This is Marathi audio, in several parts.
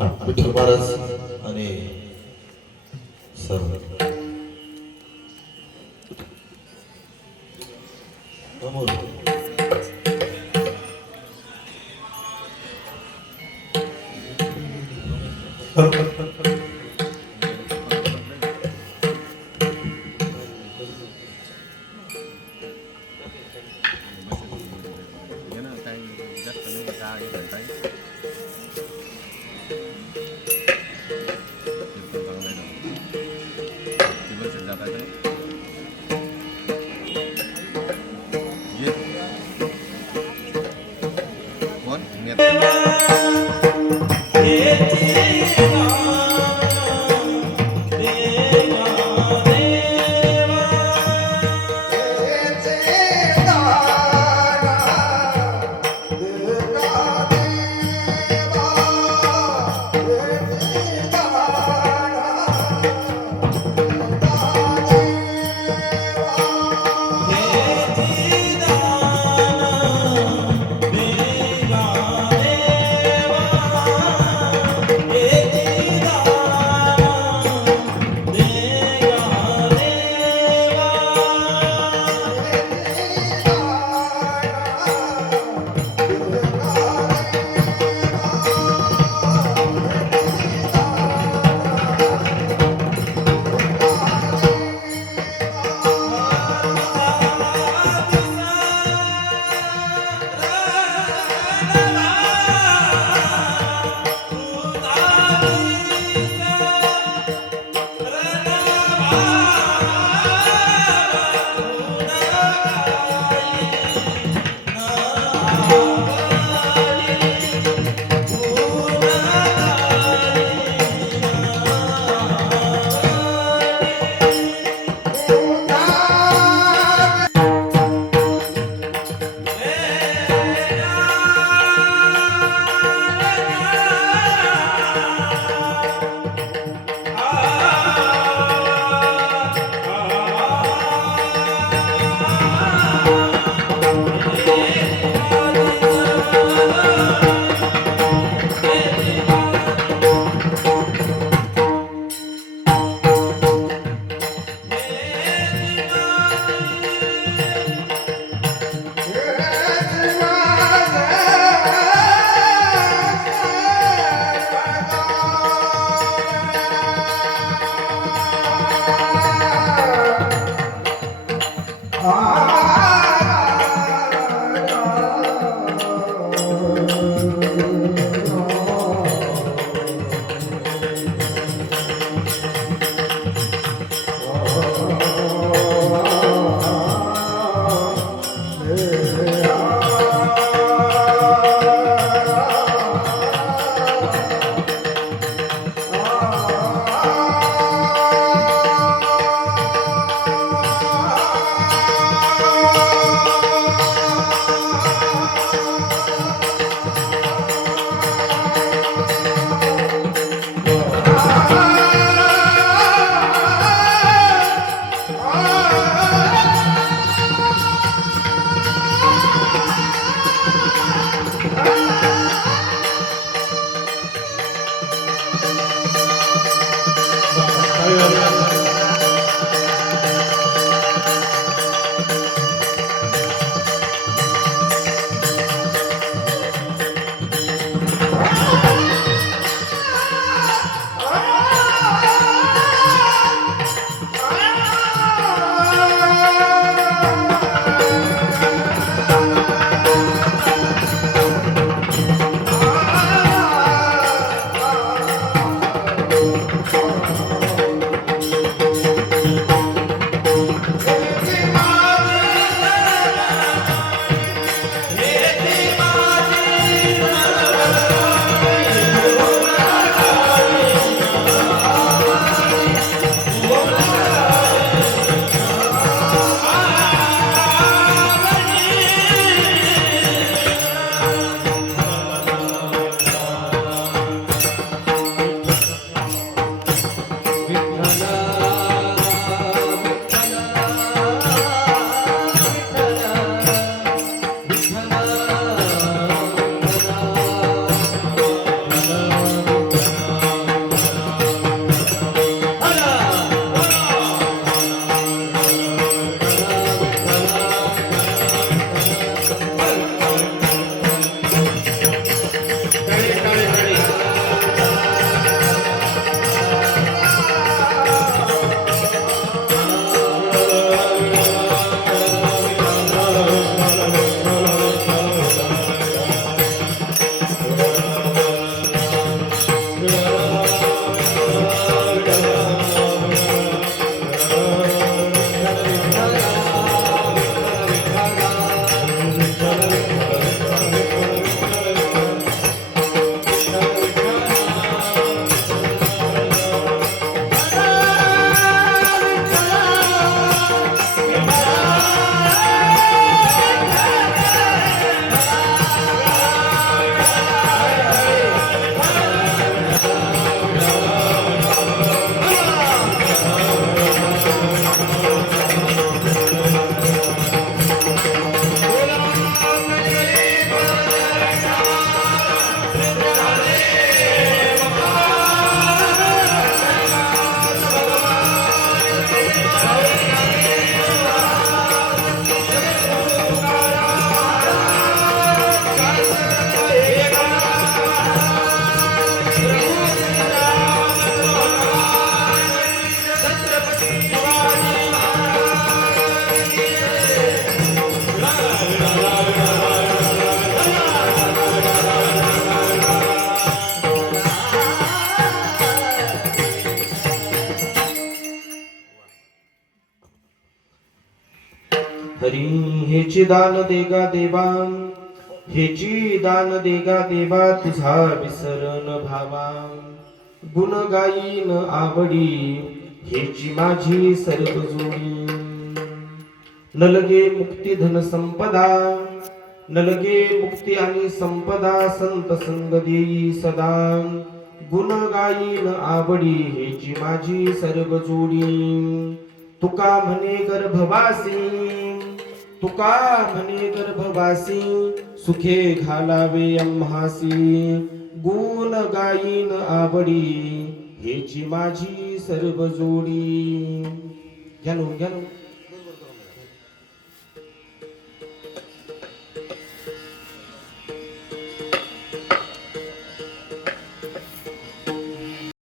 हा विठ्ठल महाराज आणि सर्व अमोल हेची दान देगा देवा, हेची दान देगा देवा, तुझा विसरण भावा. गुण गायीन आवडी, हेची माझी सर्व जोडी. नलगे मुक्ती धन संपदा, नलगे मुक्ती आणि संपदा, संत संग देई सदा. गुण गायीन आवडी, हेची माझी सर्व जोडी. तुका म्हणे गर्भवासी, तुका म्हणे गर्भवासी, सुखे घालावे आम्हासी. गुण गायीन आवडी, हेची माझी सर्व जोडी. घ्यालो घ्यालो.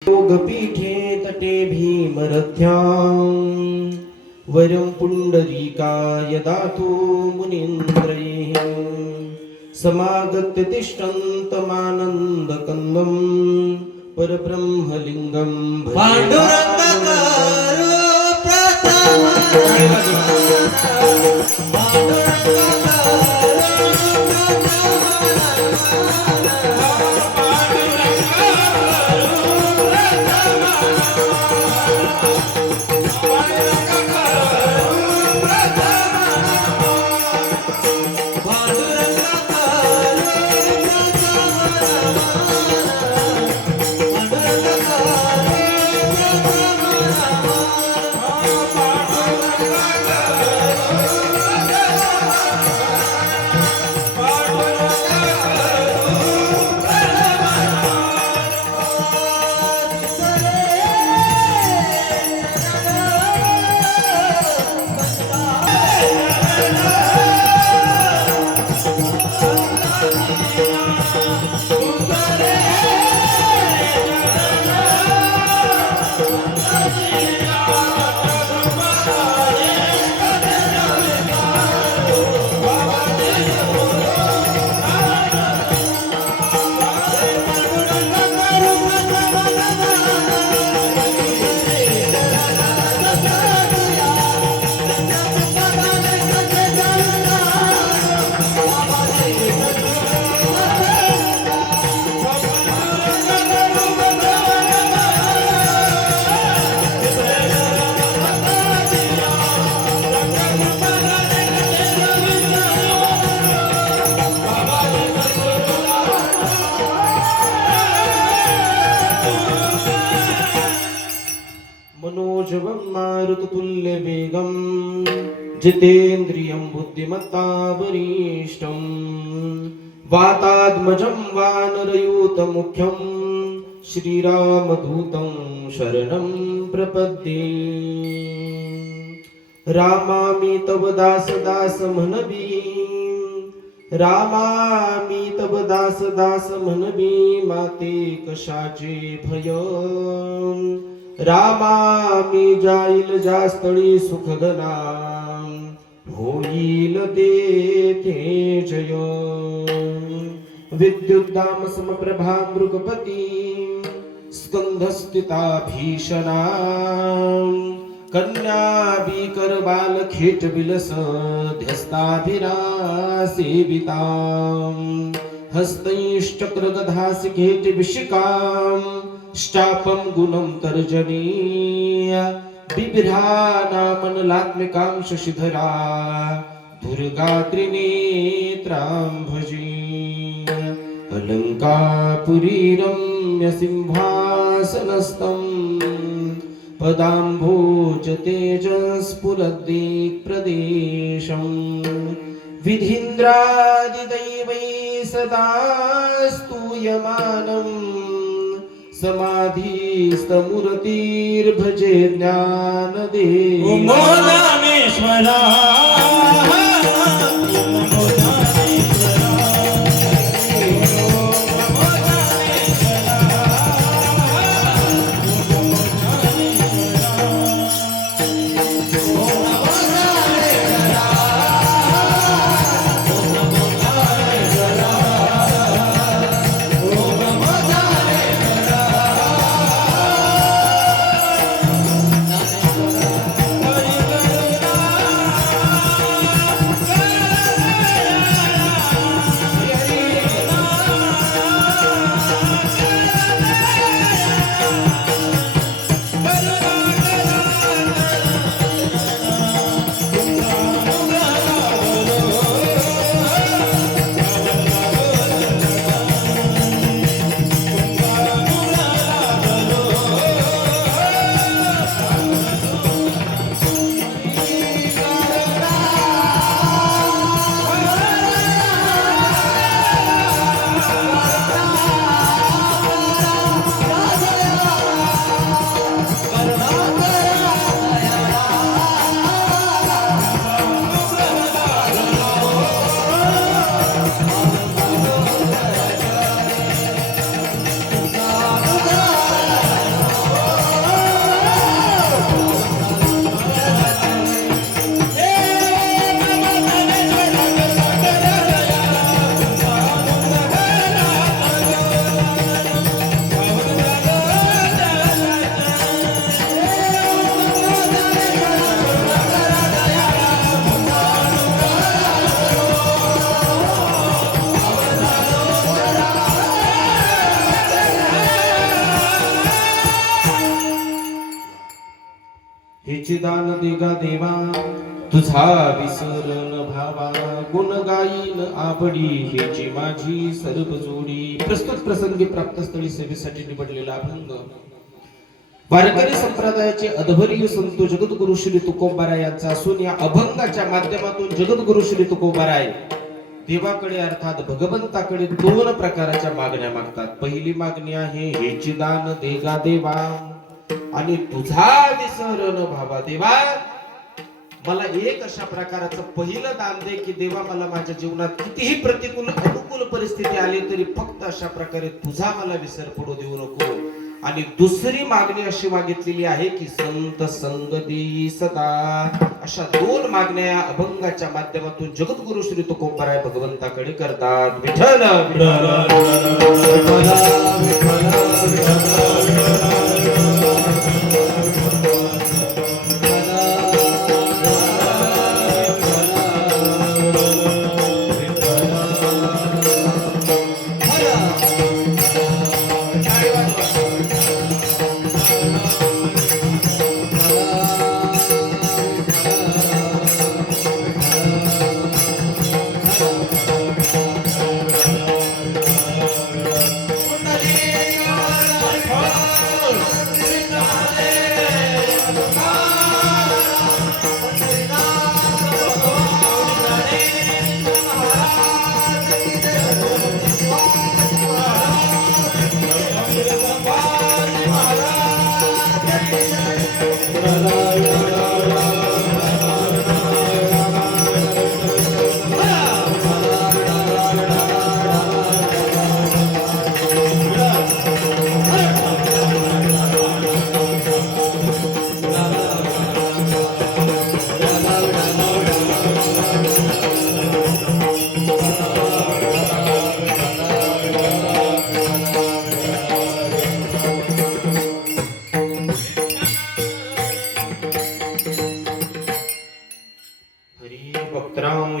योगपीठे तटे भीमरथ्यां, वरं पुण्डरीकाय दातु मुनीन्द्रैः. समागत्य तिष्ठन्तमानन्दकन्दं, परब्रह्मलिङ्गं पांडुरंगाकारो प्रथम मनोजवं मारुततुल्यवेगं, जितेन्द्रियं बुद्धिमत्ता वरिष्ठं. वातात्मजं वानरयूतमुख्यं, श्रीरामदूतं शरणं प्रपद्ये. रामामि तव दास दास म्हणवी, रामामि तव दास दास म्हणवी, माते कशाचे भय. रामामि जाईल ज्या स्थळी सुखगना, होईल तेथे जय. विद्युद्दाम समप्रभा मृगपती, स्कंधस्थिता भीषणा. कन्या भीकर बाल खेट विलस, ध्यस्ताभिरा सेविता. हस्तैश्चक्र गधासि घेट विशिकां, शापं गुणं तर्जनीय. बिभ्राणामनलात्मिकां शशिधरा, दुर्गा त्रिनेत्रां भजे. अलङ्कापुरी रम्य सिंहासनस्थं, पदाम्भोज तेजस्फुरद्दिक्प्रदेशं. विधीन्द्रादिदैवै सदा स्तूयमानं, समाधिस्तमूर्तिर्भजे ज्ञानदेव. नमो ज्ञानेश्वरा, हेची दान देगा देवा तुझा विसरण भावा गुण गाईन आवडी हेची माझी सर्व जोडी. प्रस्तुत प्रसंगी प्राप्तस्थळी सेवेसाठी निवडलेला अभंग वारकरी संप्रदायाचे अध्वर्य संत जगद्गुरु श्री तुकोबाराय यांचा असून या अभंगाच्या माध्यमातून जगद्गुरु श्री तुकोबाराय देवाकडे अर्थात भगवंताकडे दोन प्रकारच्या मागण्या मागतात. पहिली मागणी आहे हेची दान देगा देवा आणि तुझा विसरण भावा देवा. मला एक अशा प्रकारचं पहिलं दान दे की देवा मला माझ्या जीवनात कितीही प्रतिकूल अनुकूल परिस्थिती आली तरी फक्त अशा प्रकारे तुझा मला विसर पडू देऊ नको. आणि दुसरी मागणी अशी मागितलेली आहे की संत संग देई सदा. अशा दोन मागण्या या अभंगाच्या माध्यमातून जगद्गुरु श्री तुकोबाराय भगवंताकडे करतात. विठ्ठल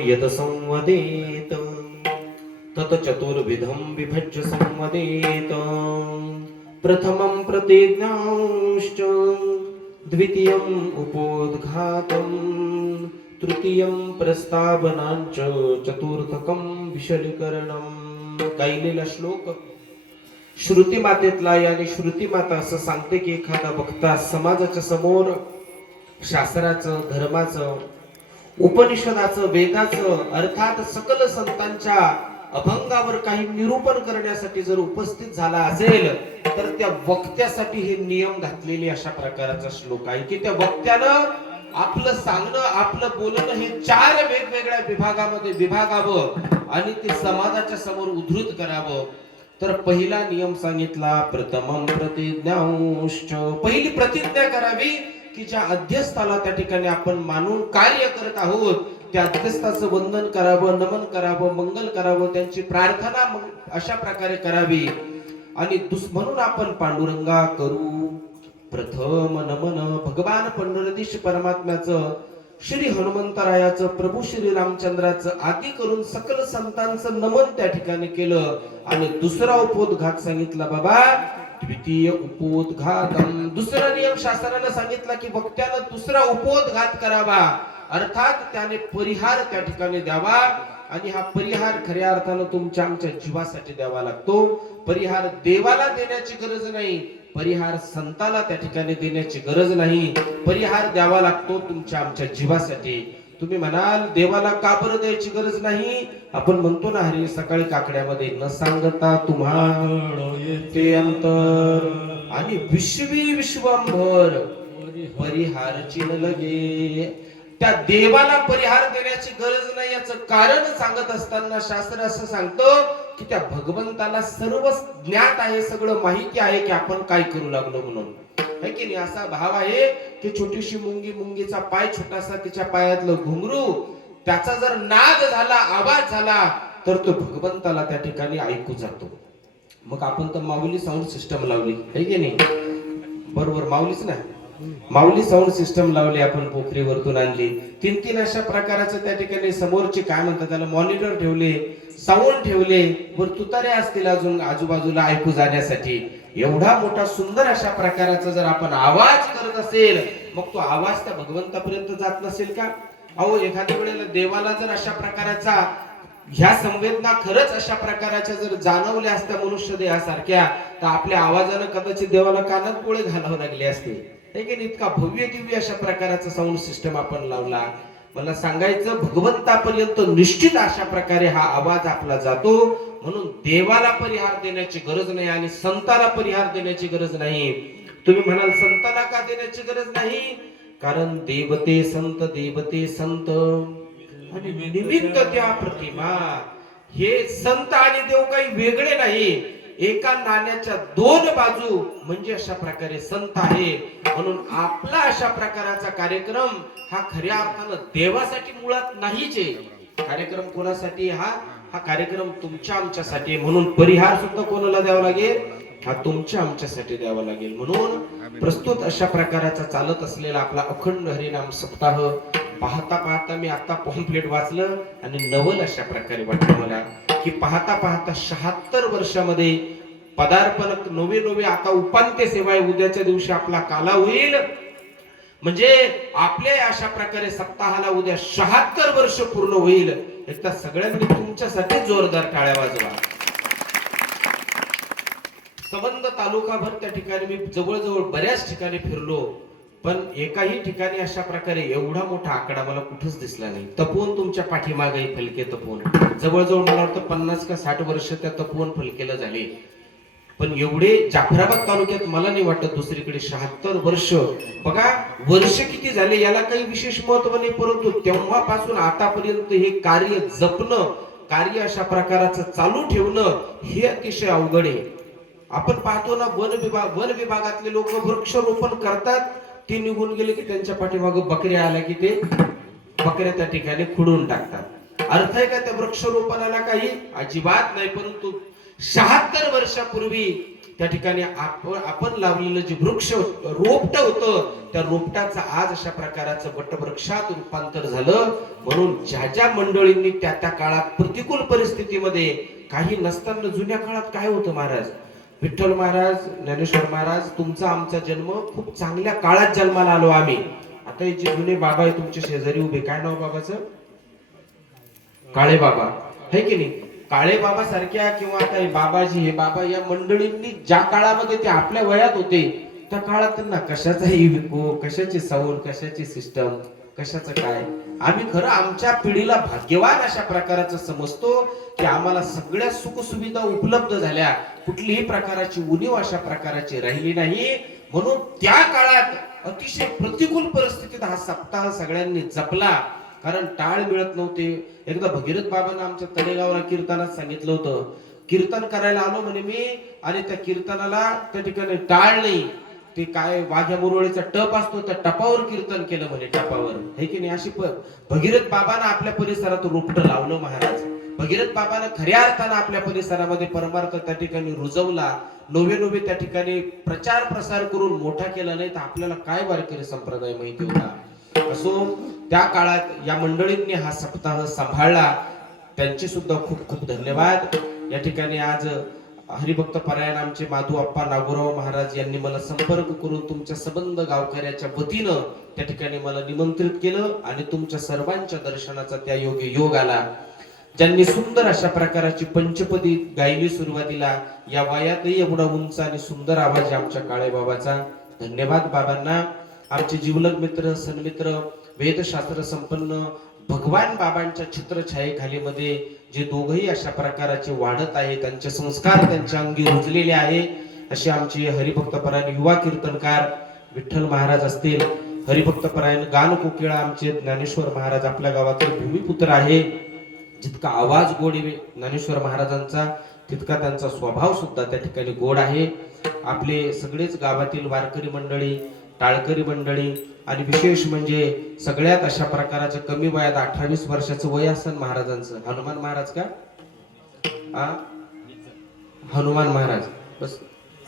यत संवदेत तत चतुर्विधं विभज्य संवदेत. प्रथमं प्रतिज्ञांश्च द्वितीयं उपोद्घातं तृतीयं प्रस्तावनांच चतुर्थकं विशलीकरणं. गायलेला श्लोक श्रुती मातेतला यानी श्रुती माता असं सांगते की एखादा वक्ता समाजाच्या समोर शास्त्राचं धर्माचं उपनिषदाचं वेदाचं अर्थात सकल संतांच्या अभंगावर काही निरूपण करण्यासाठी जर उपस्थित झाला असेल तर त्या वक्त्यासाठी हे नियम घातलेले अशा प्रकारचा श्लोक आहे की त्या वक्त्यानं आपलं सांगणं आपलं बोलणं हे चार वेगवेगळ्या विभागामध्ये विभागावं आणि ते समाजाच्या समोर उद्धृत करावं. तर पहिला नियम सांगितला प्रथमं प्रतिज्ञांश्च. पहिली प्रतिज्ञा करावी की ज्या अध्यस्थाला त्या ठिकाणी आपण मानून कार्य करत आहोत त्या अध्यस्थाचं वंदन करावं, नमन करावं, मंगल करावं, त्यांची प्रार्थना अशा प्रकारे करावी. आणि म्हणून आपण पांडुरंगा करू प्रथम नमन. भगवान पंढरदीश परमात्म्याचं, श्री हनुमंतरायाचं, प्रभू श्री रामचंद्राचं आदी करून सकल संतांचं नमन त्या ठिकाणी केलं. आणि दुसरा उपोद्घात सांगितला बाबा द्वितीय उपोद्घातम. दुसरा नियम शास्त्राने सांगितला की वक्त्यानं दुसरा उपोद्घात करावा अर्थात त्याने परिहार त्या ठिकाणी द्यावा. आणि हा परिहार खऱ्या अर्थानं तुमच्या आमच्या जीवासाठी द्यावा लागतो. परिहार देवाला देण्याची गरज नाही, परिहार संताला त्या ठिकाणी देण्याची गरज नाही. परिहार द्यावा लागतो तुमच्या आमच्या जीवासाठी. तुम्ही म्हणाल देवाला का बरं द्यायची गरज नाही. आपण म्हणतो ना हरी सकाळी काकड्यामध्ये न सांगता तुम्हा ते अंतर आणि विश्वी विश्वंभर परिहारची न लगे. त्या देवाला परिहार देण्याची गरज नाही याचं कारण सांगत असताना शास्त्र असं सांगतं की त्या भगवंताला सर्व ज्ञात आहे, सगळं माहिती आहे की आपण काय करू लागलो म्हणून. है की नाही. असा भाव आहे की छोटीशी मुंगी, मुंगीचा पाय छोटासा, तिच्या पायातलं घुंगरू, त्याचा जर नाद झाला, आवाज झाला तर तो भगवंताला त्या ठिकाणी ऐकू जातो. मग आपण तर माऊली साऊंड सिस्टम लावली है की नाही. बरोबर माऊलीच ना, माऊली साऊंड सिस्टम लावली आपण पोखरीवरतून आणली. तीन तीन अशा प्रकाराचं त्या ठिकाणी समोरचे काय म्हणतात त्याला मॉनिटर ठेवले, साऊंड ठेवले, वर तुतारे असतील अजून आजूबाजूला ऐकू जाण्यासाठी. एवढा मोठा सुंदर अशा प्रकाराचा जर आपण आवाज करत असेल मग तो आवाज त्या भगवंतापर्यंत जात नसेल का? अहो एखाद्या वेळेला देवाला जर अशा प्रकाराचा ह्या संवेदना खरंच अशा प्रकारच्या जर जाणवल्या असत्या मनुष्य देहासारख्या, तर आपल्या आवाजानं कदाचित देवाला कानात पोळे घालावं लागले असते. हे की नाही? इतका भव्य दिव्य अशा प्रकारचा साऊंड सिस्टम आपण लावला. मला सांगायचं, भगवंतापर्यंत निश्चित अशा प्रकारे हा आवाज आपला जातो. म्हणून देवाला परिहार देण्याची गरज नाही आणि संताला परिहार देण्याची गरज नाही. तुम्ही म्हणाल संताला का देण्याची गरज नाही? कारण देवते संत आणि निमित्त त्या प्रतिमा. हे संत आणि देव काही वेगळे नाही, एका नाण्याच्या दोन बाजू म्हणजे अशा प्रकारे संत आहे. म्हणून आपला अशा प्रकारचा कार्यक्रम हा खऱ्या अर्थानं देवासाठी मुळात नाहीच आहे. कार्यक्रम कोणासाठी? हा कार्यक्रम तुमच्या आमच्यासाठी. म्हणून परिहार सुद्धा कोणाला द्यावा लागेल? हा तुमच्या आमच्यासाठी द्यावा लागेल. म्हणून प्रस्तुत अशा प्रकारचा चालत असलेला आपला अखंड हरिनाम सप्ताह पाहता पाहता मी आता पॉम्पलेट वाचलं आणि नवल अशा प्रकारे वाटलं मला की पाहता पाहता 76 वर्षामध्ये पदार्पण नवे आता उपांत्य सेवा आहे. उद्याच्या दिवशी आपला काला होईल. म्हणजे आपल्या अशा प्रकारे सप्ताहाला उद्या 76 वर्ष पूर्ण होईल. एकदा सगळ्यांनी तुमच्यासाठी जोरदार टाळ्या वाजवा. संबंध तालुकाभर त्या ठिकाणी मी जवळजवळ बऱ्याच ठिकाणी फिरलो, पण एकाही ठिकाणी अशा प्रकारे एवढा मोठा आकडा मला कुठंच दिसला नाही. तपोवन तुमच्या पाठीमागे फलके तपोवन जवळजवळ मला वाटतं 50 का 60 वर्ष त्या तपोवन फलकेला झाले. पण एवढे जाफराबाद तालुक्यात मला नाही वाटत दुसरीकडे 76 वर्ष. बघा वर्ष किती झाले याला काही विशेष महत्व नाही, परंतु तेव्हापासून आतापर्यंत हे कार्य जपणं, कार्य अशा प्रकारचं चालू ठेवणं हे अतिशय अवघड आहे. आपण पाहतो ना, वन विभागातले लोक वृक्षारोपण करतात, ते निघून गेले की त्यांच्या पाठीमागे बकऱ्या आल्या की ते बकऱ्या त्या ठिकाणी खुडून टाकतात. अर्थ आहे का त्या वृक्षारोपणाला? काही अजिबात नाही. परंतु 76 वर्षापूर्वी त्या ठिकाणी आपण लावलेलं जे वृक्ष रोपट होतं, त्या रोपटाचं आज अशा प्रकारचं वटवृक्षात रूपांतर झालं. म्हणून ज्या मंडळींनी त्या काळात प्रतिकूल परिस्थितीमध्ये काही नसताना, जुन्या काळात काय होतं महाराज, विठ्ठल महाराज, ज्ञानेश्वर महाराज, तुमचा आमचा जन्म खूप चांगल्या काळात जन्माला आलो आम्ही. आता हे जे जुने बाबा आहे तुमच्या शेजारी उभे, काय नाव बाबाचं? काळे बाबा, है की नाही? काळे बाबा सारख्या किंवा आता हे बाबाजी, हे बाबा, या मंडळींनी ज्या काळामध्ये ते आपल्या वयात होते त्या काळात त्यांना कशाचाही विको, कशाची साऊंड, कशाची सिस्टम, कशाचं काय. आम्ही खरं आमच्या पिढीला भाग्यवान अशा प्रकारचं समजतो की आम्हाला सगळ्या सुखसुविधा उपलब्ध झाल्या, कुठलीही प्रकारची उणीव अशा प्रकारची राहिली नाही. म्हणून त्या काळात अतिशय प्रतिकूल परिस्थितीत हा सप्ताह सगळ्यांनी जपला, कारण टाळ मिळत नव्हते. एकदा भगीरथ बाबांना आमच्या तळेगावला कीर्तनात सांगितलं होतं, कीर्तन करायला आलो म्हणे मी, आणि त्या कीर्तनाला त्या ठिकाणी टाळ नाही, ते काय वाघ्या मुरवळीचा टप असतो त्या टपावर कीर्तन केलं म्हणे, टपावर, है की नाही? अशी भगीरथ बाबांना आपल्या परिसरात रोपटं लावलं महाराज. भगीरथ बाबांना खऱ्या अर्थानं आपल्या परिसरामध्ये परमार्थ त्या ठिकाणी रुजवला, नवे त्या ठिकाणी प्रचार प्रसार करून मोठा केला. नाही तर आपल्याला काय वारकरी संप्रदाय माहिती होता. असो, त्या काळात या मंडळींनी हा सप्ताह सांभाळला, त्यांचे सुद्धा खूप खूप धन्यवाद. या ठिकाणी आज हरिभक्त परायण आमचे माधू आप्पा नागोराव महाराज यांनी मला संपर्क करून तुमच्या संबंध गावकऱ्याच्या वतीनं त्या ठिकाणी मला निमंत्रित केलं आणि तुमच्या सर्वांच्या दर्शनाचा त्या योगे योग आला. ज्यांनी सुंदर अशा प्रकारची पंचपदी गायली सुरुवातीला, या वयातही एवढा उंच आणि सुंदर आवाज आहे आमच्या काळे बाबाचा. धन्यवाद बाबांना. आमचे जीवलग मित्र, सन्मित्र, वेदशास्त्र संपन्न भगवान बाबांच्या छत्रछायेखाली मध्ये जे दोघही अशा प्रकाराचे वाढत आहे, त्यांचे संस्कार त्यांच्या अंगी रुजलेले आहे, असे आमचे हरिभक्तपरायण युवा कीर्तनकार विठ्ठल महाराज असतील, हरिभक्तपरायण गान कोकिळा आमचे ज्ञानेश्वर महाराज आपल्या गावातील भूमिपुत्र आहे. जितका आवाज गोड आहे ज्ञानेश्वर महाराजांचा, तितका त्यांचा स्वभाव सुद्धा त्या ठिकाणी गोड आहे. आपले सगळेच गावातील वारकरी मंडळी, टाळकरी मंडळी, आणि विशेष म्हणजे सगळ्यात अशा प्रकाराच्या कमी वयात 18-20 वर्षाचं वय असेल महाराजांचं. हनुमान महाराज का? हनुमान महाराज, बस.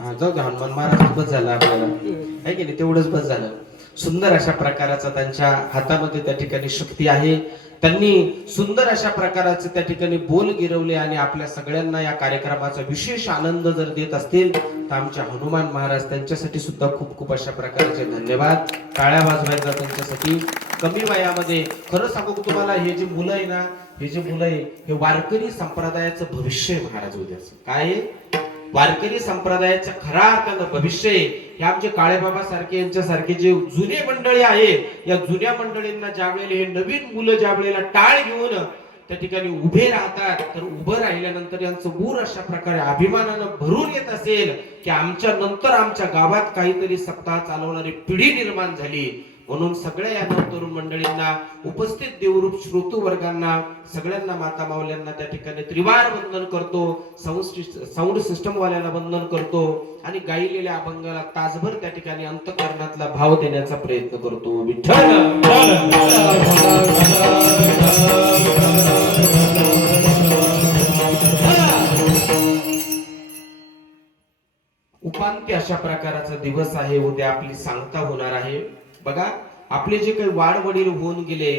जाऊ दे, हनुमान महाराज बस झालं आपल्याला, आहे की नाही? तेवढंच बस झालं. सुंदर अशा प्रकाराचा त्यांच्या हातामध्ये त्या ठिकाणी शक्ती आहे. त्यांनी सुंदर अशा प्रकाराचे त्या ठिकाणी बोल गिरवले आणि आपल्या सगळ्यांना या कार्यक्रमाचा विशेष आनंद जर देत असतील तर आमच्या हनुमान महाराज त्यांच्यासाठी सुद्धा खूप खूप अशा प्रकारचे धन्यवाद. टाळ्या वाजवायचा त्यांच्यासाठी. कमी वयामध्ये खरं सांगू की तुम्हाला हे जे मुलं आहे ना, हे जे मुलं आहे हे वारकरी संप्रदायाचं भविष्य आहे महाराज. उद्याचं काय आहे? वारकरी संप्रदायाचं खऱ्या अर्थानं भविष्य आहे. हे आमचे काळेबाबा सारखे यांच्यासारखे जे जुने मंडळी आहे, या जुन्या मंडळींना ज्या वेळेला हे नवीन मुलं ज्या वेळेला टाळ घेऊन त्या ठिकाणी उभे राहतात, तर उभं राहिल्यानंतर यांचं ऊर अशा प्रकारे अभिमानानं भरून येत असेल की आमच्या नंतर आमच्या गावात काहीतरी सप्ताह चालवणारी पिढी निर्माण झाली. म्हणून सगळ्या या तरुण मंडळींना, उपस्थित देवरूप श्रोतू वर्गांना, सगळ्यांना माता मावल्यांना त्या ठिकाणी त्रिवार वंदन करतो. साऊंड सिस्टम वाल्याला वंदन करतो आणि गायलेल्या अभंगाला तासभर त्या ठिकाणी अंतःकरणातला भाव देण्याचा प्रयत्न करतो. विठ्ठल उपांत्य अशा प्रकारचा दिवस आहे. उद्या आपली सांगता होणार आहे. बघा, आपले जे काही वाडवडील होऊन गेले,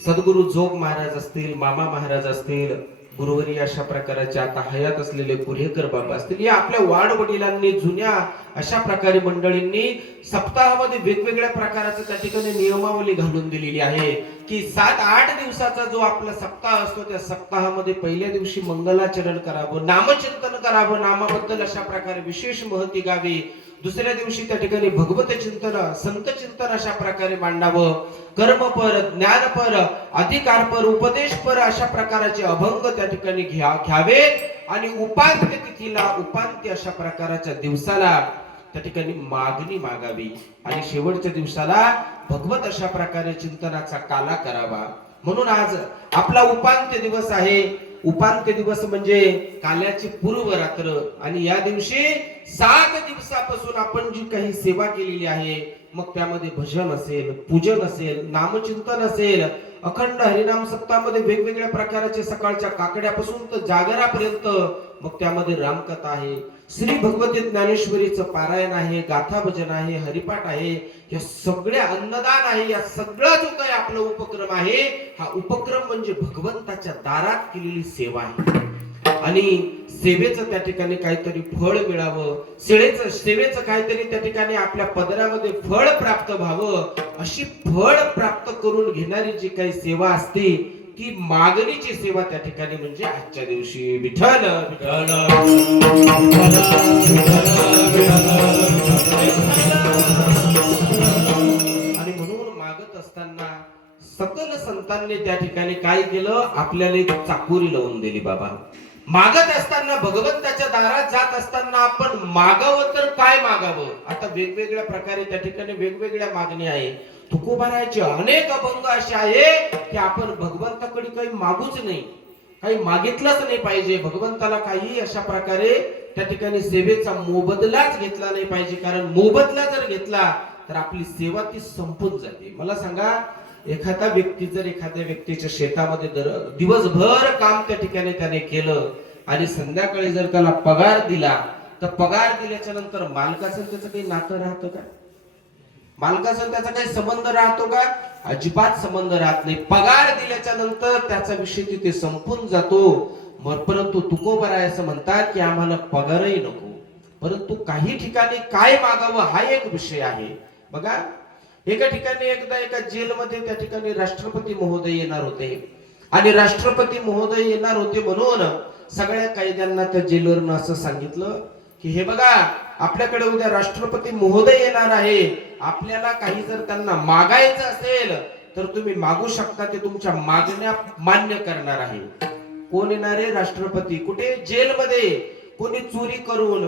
सद्गुरु जोग महाराज असतील, मामा महाराज असतील, गुरुवरी अशा प्रकारचे आता हयात असलेले कुरेकर बाबा असतील, या आपल्या वाडवडिलांनी जुन्या अशा प्रकारे मंडळींनी सप्ताहामध्ये वेगवेगळ्या प्रकारचं त्या ठिकाणी नियमावली घालून दिलेली आहे की 7-8 दिवसाचा जो आपला सप्ताह असतो, त्या सप्ताहामध्ये पहिल्या दिवशी मंगलाचरण करावं, नामचिंतन करावं, नामाबद्दल अशा प्रकारे विशेष महती गावी. दुसऱ्या दिवशी त्या ठिकाणी भगवत चिंतन, संत चिंतन अशा प्रकारे मांडावं. कर्मपर, ज्ञानपर, अधिकारपर, उपदेशपर अशा प्रकारचे अभंग त्या ठिकाणी घ्यावे आणि उपांत्य तिथीला, उपांत्य अशा प्रकारच्या दिवसाला त्या ठिकाणी मागणी मागावी आणि शेवटच्या दिवसाला भगवत अशा प्रकारे चिंतनाचा काला करावा. म्हणून आज आपला उपांत्य दिवस आहे. उपांत्य दिवस म्हणजे काल्याची पूर्व रात्र आणि या दिवशी 7 दिवसापासून आपण जी काही सेवा केलेली आहे, मग त्यामध्ये भजन असेल, पूजन असेल, नामचिंतन असेल, अखंड हरिनाम सप्ताहामध्ये वेगवेगळ्या प्रकारचे सकाळच्या काकड्यापासून तर जागरापर्यंत, मग त्यामध्ये रामकथा आहे, श्री भगवती ज्ञानेश्वरीचं पारायण आहे, गाथा भजन आहे, हरिपाठ आहे, या सगळ्या अन्नदान आहे. या सगळा जो काही आपला उपक्रम आहे, हा उपक्रम म्हणजे भगवंताच्या दारात केलेली सेवा आहे आणि सेवेचं त्या ठिकाणी काहीतरी फळ मिळावं, सेवेचं काहीतरी त्या ठिकाणी आपल्या पदरामध्ये फळ प्राप्त व्हावं, अशी फळ प्राप्त करून घेणारी जी काही सेवा असते ती मागणीची सेवा त्या ठिकाणी म्हणजे आजच्या दिवशी. विठ्ठल आणि म्हणून मागत असताना सकल संतांनी त्या ठिकाणी काय केलं, आपल्याला एक चाकोरी लावून दिली. बाबा, मागत असताना, भगवंताच्या दारात जात असताना आपण मागावं तर काय मागावं. आता वेगवेगळ्या प्रकारे त्या ठिकाणी वेगवेगळ्या मागणी आहे. तुकोबारायचे अनेक अभंग असे आहे की आपण भगवंताकडे काही मागूच नाही, काही मागितलंच नाही पाहिजे. भगवंताला काही अशा प्रकारे त्या ठिकाणी सेवेचा मोबदलाच घेतला नाही पाहिजे, कारण मोबदला जर घेतला तर आपली सेवा ती संपून जाते. मला सांगा, एखादा व्यक्ती जर एखाद्या व्यक्तीच्या शेतामध्ये दिवसभर काम त्या ठिकाणी त्याने केलं आणि संध्याकाळी जर त्याला पगार दिला, तर पगार दिल्याच्या नंतर मालकाचं त्याचं काही नातं राहतं का? मालकाचा त्याचा काही संबंध राहतो का? अजिबात संबंध राहत नाही. पगार दिल्याच्या नंतर त्याचा विषय तिथे संपून जातो. परंतु तुकोबाराय असं म्हणतात की आम्हाला पगारही नको, परंतु काही ठिकाणी काय मागावं हा एक विषय आहे. बघा, एका ठिकाणी एकदा एका जेलमध्ये त्या ठिकाणी राष्ट्रपती महोदय येणार होते आणि राष्ट्रपती महोदय येणार होते म्हणून सगळ्या कैद्यांना त्या जेलरनं असं सांगितलं की हे बघा, आपल्याकडे उद्या राष्ट्रपती महोदय येणार आहे, आपल्याला काही जर त्यांना मागायचं असेल तर तुम्ही मागू शकता, ते तुमच्या मागण्या मान्य करणार आहे. कोण येणार आहे? राष्ट्रपती. कुठे? जेलमध्ये. कोणी चोरी करून,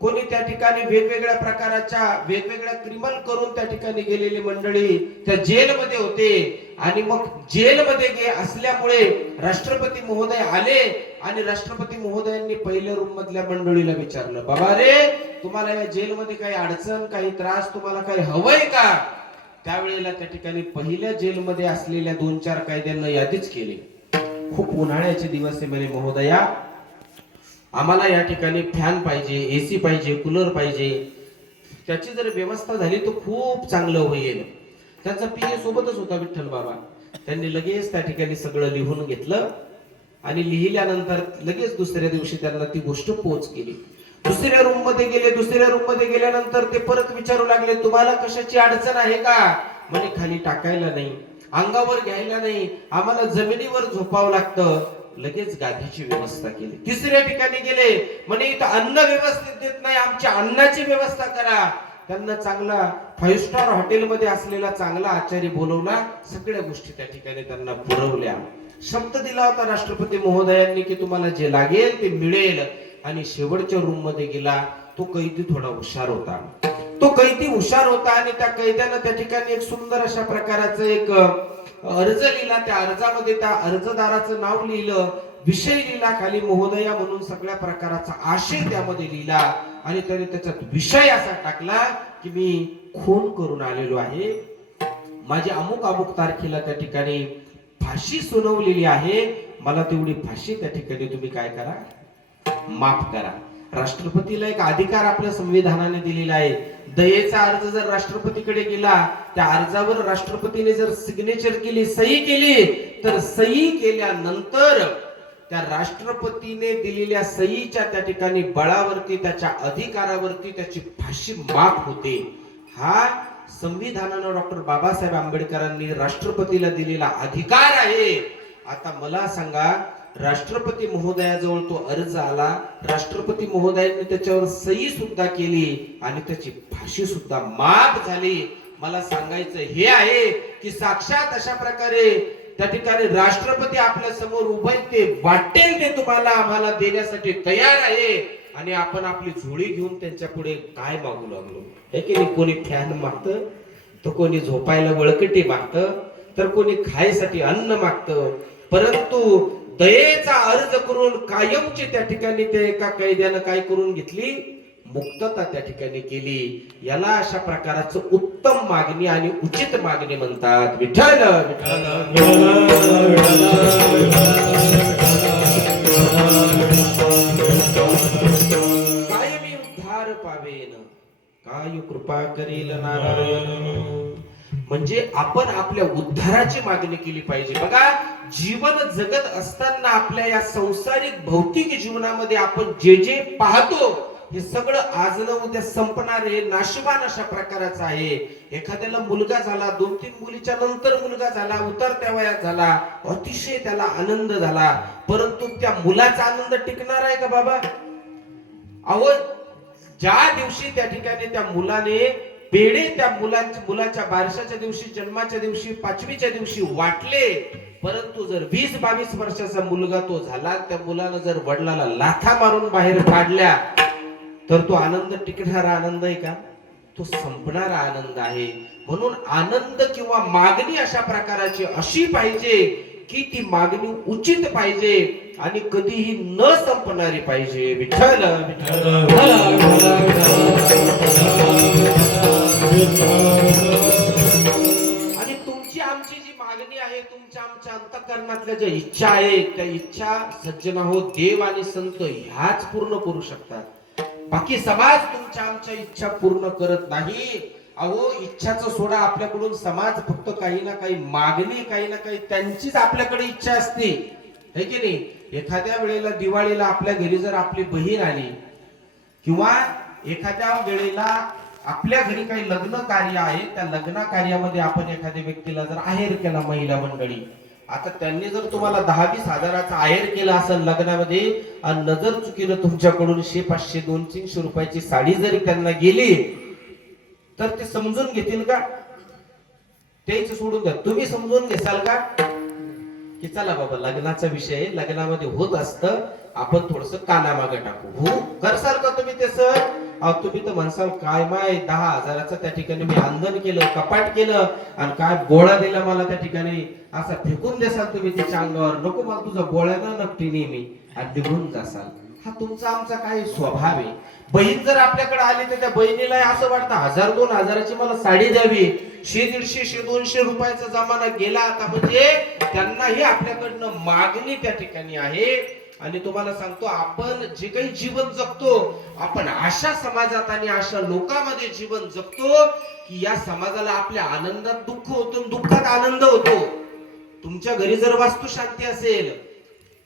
कोणी त्या ठिकाणी वेगवेगळ्या प्रकारच्या वेगवेगळ्या क्रिमिनल करून त्या ठिकाणी गेलेली मंडळी त्या जेलमध्ये होते आणि मग जेलमध्ये असल्यामुळे राष्ट्रपती महोदय आले आणि राष्ट्रपती महोदयांनी पहिल्या रूम मधल्या मंडळीला विचारलं, बाबा रे, तुम्हाला या जेलमध्ये काही अडचण, काही त्रास, तुम्हाला काही हवंय का? त्यावेळेला त्या ठिकाणी पहिल्या जेलमध्ये असलेल्या 2-4 कैद्यांना यादीच केली. खूप उन्हाळ्याचे दिवस आहे म्हणे, महोदया आम्हाला या ठिकाणी फॅन पाहिजे, एसी पाहिजे, कूलर पाहिजे. त्याची जर व्यवस्था झाली तर खूप चांगलं होईल. त्यांचा पीए सोबतच होता विठ्ठल बाबा. त्यांनी लगेच त्या ठिकाणी सगळं लिहून घेतलं आणि लिहिल्यानंतर लगेच दुसऱ्या दिवशी त्यांना ती गोष्ट पोच केली. दुसऱ्या रूम मध्ये गेले. दुसऱ्या रूम मध्ये गेल्यानंतर ते परत विचारू लागले, तुम्हाला कशाची अडचण आहे का? म्हणे खाली टाकायला नाही, अंगावर घ्यायला नाही, आम्हाला जमिनीवर झोपावं लागतं. लगेच गादीची व्यवस्था केली. तिसऱ्या ठिकाणी गेले. म्हणे इथं अन्न व्यवस्थित देत नाही, आमच्या अन्नाची व्यवस्था करा. त्यांना चांगला 5 स्टार हॉटेलमध्ये असलेला चांगला आचार्य बोलवला. सगळ्या गोष्टी त्या ठिकाणी त्यांना पुरवल्या. शब्द दिला होता राष्ट्रपती महोदयांनी की तुम्हाला जे लागेल ते मिळेल. आणि शेवटच्या रूम मध्ये गेला. तो कैदी थोडा हुशार होता. तो कैदी हुशार होता आणि त्या कैद्यानं त्या ठिकाणी एक सुंदर अशा प्रकारचं एक अर्ज लिहिला. त्या अर्जामध्ये त्या अर्जदाराचं नाव लिहिलं, विषय लिहिला, खाली महोदया म्हणून सगळ्या प्रकारचा आशय त्यामध्ये लिहिला. आणि त्याने त्याच्यात विषय असा टाकला की मी खून करून आलेलो आहे, माझी अमुक अमुक तारखेला त्या ठिकाणी फाशी सुनावलेली आहे, मला तेवढी फाशी त्या ठिकाणी तुम्ही काय करा, माफ करा. राष्ट्रपतीला एक अधिकार आपल्या संविधानाने दिलेला आहे. दयेचा अर्ज जर राष्ट्रपतीकडे गेला, त्या अर्जावर राष्ट्रपतीने जर सिग्नेचर केली, सही केली, तर सही केल्यानंतर त्या राष्ट्रपतीने दिलेल्या सहीच्या त्या ठिकाणी बळावरती, त्याच्या अधिकारावरती त्याची फाशी माफ होते. हा संविधानानं डॉक्टर बाबासाहेब आंबेडकरांनी राष्ट्रपतीला दिलेला अधिकार आहे. आता मला सांगा, राष्ट्रपती महोदयाजवळ तो अर्ज आला, राष्ट्रपती महोदयांनी त्याच्यावर सही सुद्धा केली आणि त्याची फाशी सुद्धा माफ झाली. मला सांगायचं हे आहे की साक्षात अशा प्रकारे त्या ठिकाणी राष्ट्रपती आपल्या समोर उभे, ते वाटेल ते तुम्हाला आम्हाला देण्यासाठी तयार आहे. आणि आपण आपली झोळी घेऊन त्यांच्या पुढे काय मागू लागलो? हे की नाही, कोणी फॅन मागतं, तर कोणी झोपायला वळकटी मागतं, तर कोणी खायसाठी अन्न मागतं. परंतु दयेचा अर्ज करून कायमची त्या ठिकाणी ते एका कैद्यानं काय करून घेतली, मुक्तता त्या ठिकाणी केली. याला अशा प्रकारचं उत्तम मागणी आणि उचित मागणी म्हणतात. विठ्ठल कायमी उद्धार पावेन, काय कृपा करील नारायण. म्हणजे आपण आपल्या उद्धाराची मागणी केली पाहिजे. बघा, जीवन जगत असताना आपल्या या संसारिक भौतिक जीवनामध्ये आपण जे जे पाहतो हे सगळं आज न उद्या संपणार आहे, नाशवान अशा प्रकाराचं आहे. एखाद्याला मुलगा झाला, 2-3 मुलीच्या नंतर मुलगा झाला, उतरत्या वयात झाला, अतिशय त्याला आनंद झाला, परंतु त्या मुलाचा आनंद टिकणार आहे का बाबा? अहो, ज्या दिवशी त्या ठिकाणी त्या मुलाने पेढे त्या मुलाच्या बारशाच्या दिवशी, जन्माच्या दिवशी, 5वीच्या दिवशी वाटले, परंतु जर 20-22 वर्षाचा मुलगा तो झाला, त्या मुलानं जर वडिलाला लाथा मारून बाहेर काढल्या, तर तो आनंद टिकणारा आनंद आहे का? तो संपणारा आनंद आहे. म्हणून आनंद किंवा मागणी अशा प्रकाराची अशी पाहिजे की ती मागणी उचित पाहिजे आणि कधीही न संपणारी पाहिजे. विठ्ठल आणि तुमची आमची जी मागणी आहे, तुमच्या आमच्या अंतःकरणातल्या ज्या इच्छा आहेत, त्या इच्छा सज्जनाहो देव आणि संत ह्याच पूर्ण करू शकतात. बाकी समाज तुमच्या आमच्या इच्छा पूर्ण करत नाही. अहो, इच्छाचं सोडा, आपल्याकडून समाज फक्त काही ना काही मागणी, काही ना काही त्यांचीच आपल्याकडे इच्छा असते, है की नाही? एखाद्या वेळेला दिवाळीला आपल्या घरी जर आपली बहीण आली किंवा एखाद्या वेळेला आपल्या घरी काही लग्न कार्य आहे, त्या लग्न कार्यामध्ये आपण एखाद्या व्यक्तीला जर आहेर केला, महिला मंडळी, आता त्यांनी जर तुम्हाला 10-20 हजाराचा आहेर केला असेल लग्नामध्ये आणि नजर चुकीनं तुमच्याकडून 100-500 200-300 रुपयाची साडी जरी त्यांना गेली, तर ते समजून घेतील का? तेच सोडून द्या, तुम्ही समजून घेसाल का की चला बाबा लग्नाचा विषय, लग्नामध्ये होत असतं, आपण थोडस कानामागे टाकू. हो करसाल का तुम्ही तसं? तुम्ही तर म्हणसाल काय माय 10 हजाराचं त्या ठिकाणी मी आंदन केलं, कपाट केलं आणि काय बोळा दिला मला त्या ठिकाणी, असा फेकून देसाल तुम्ही त्याच्या अंगावर, नको मला तुझा बोळ्यानं नक्की नेहमी आणि निघून जासाल. हा तुमचा आमचा काही स्वभाव आहे. बहीण जर आपल्याकडे आली तर त्या बहिणीला असं वाटतं 1000-2 हजाराची मला साडी द्यावी, 100-150-100-200 रुपयाचा जमाना गेला आता, म्हणजे त्यांनाही आपल्याकडनं मागणी त्या ठिकाणी आहे. आणि तुम्हाला सांगतो, आपण जे काही जीवन जगतो, आपण अशा समाजात आणि अशा लोकांमध्ये जीवन जगतो की या समाजाला आपल्या आनंदात दुःख होतं, दुःखात आनंद होतो. तुमच्या घरी जर वास्तुशांती असेल,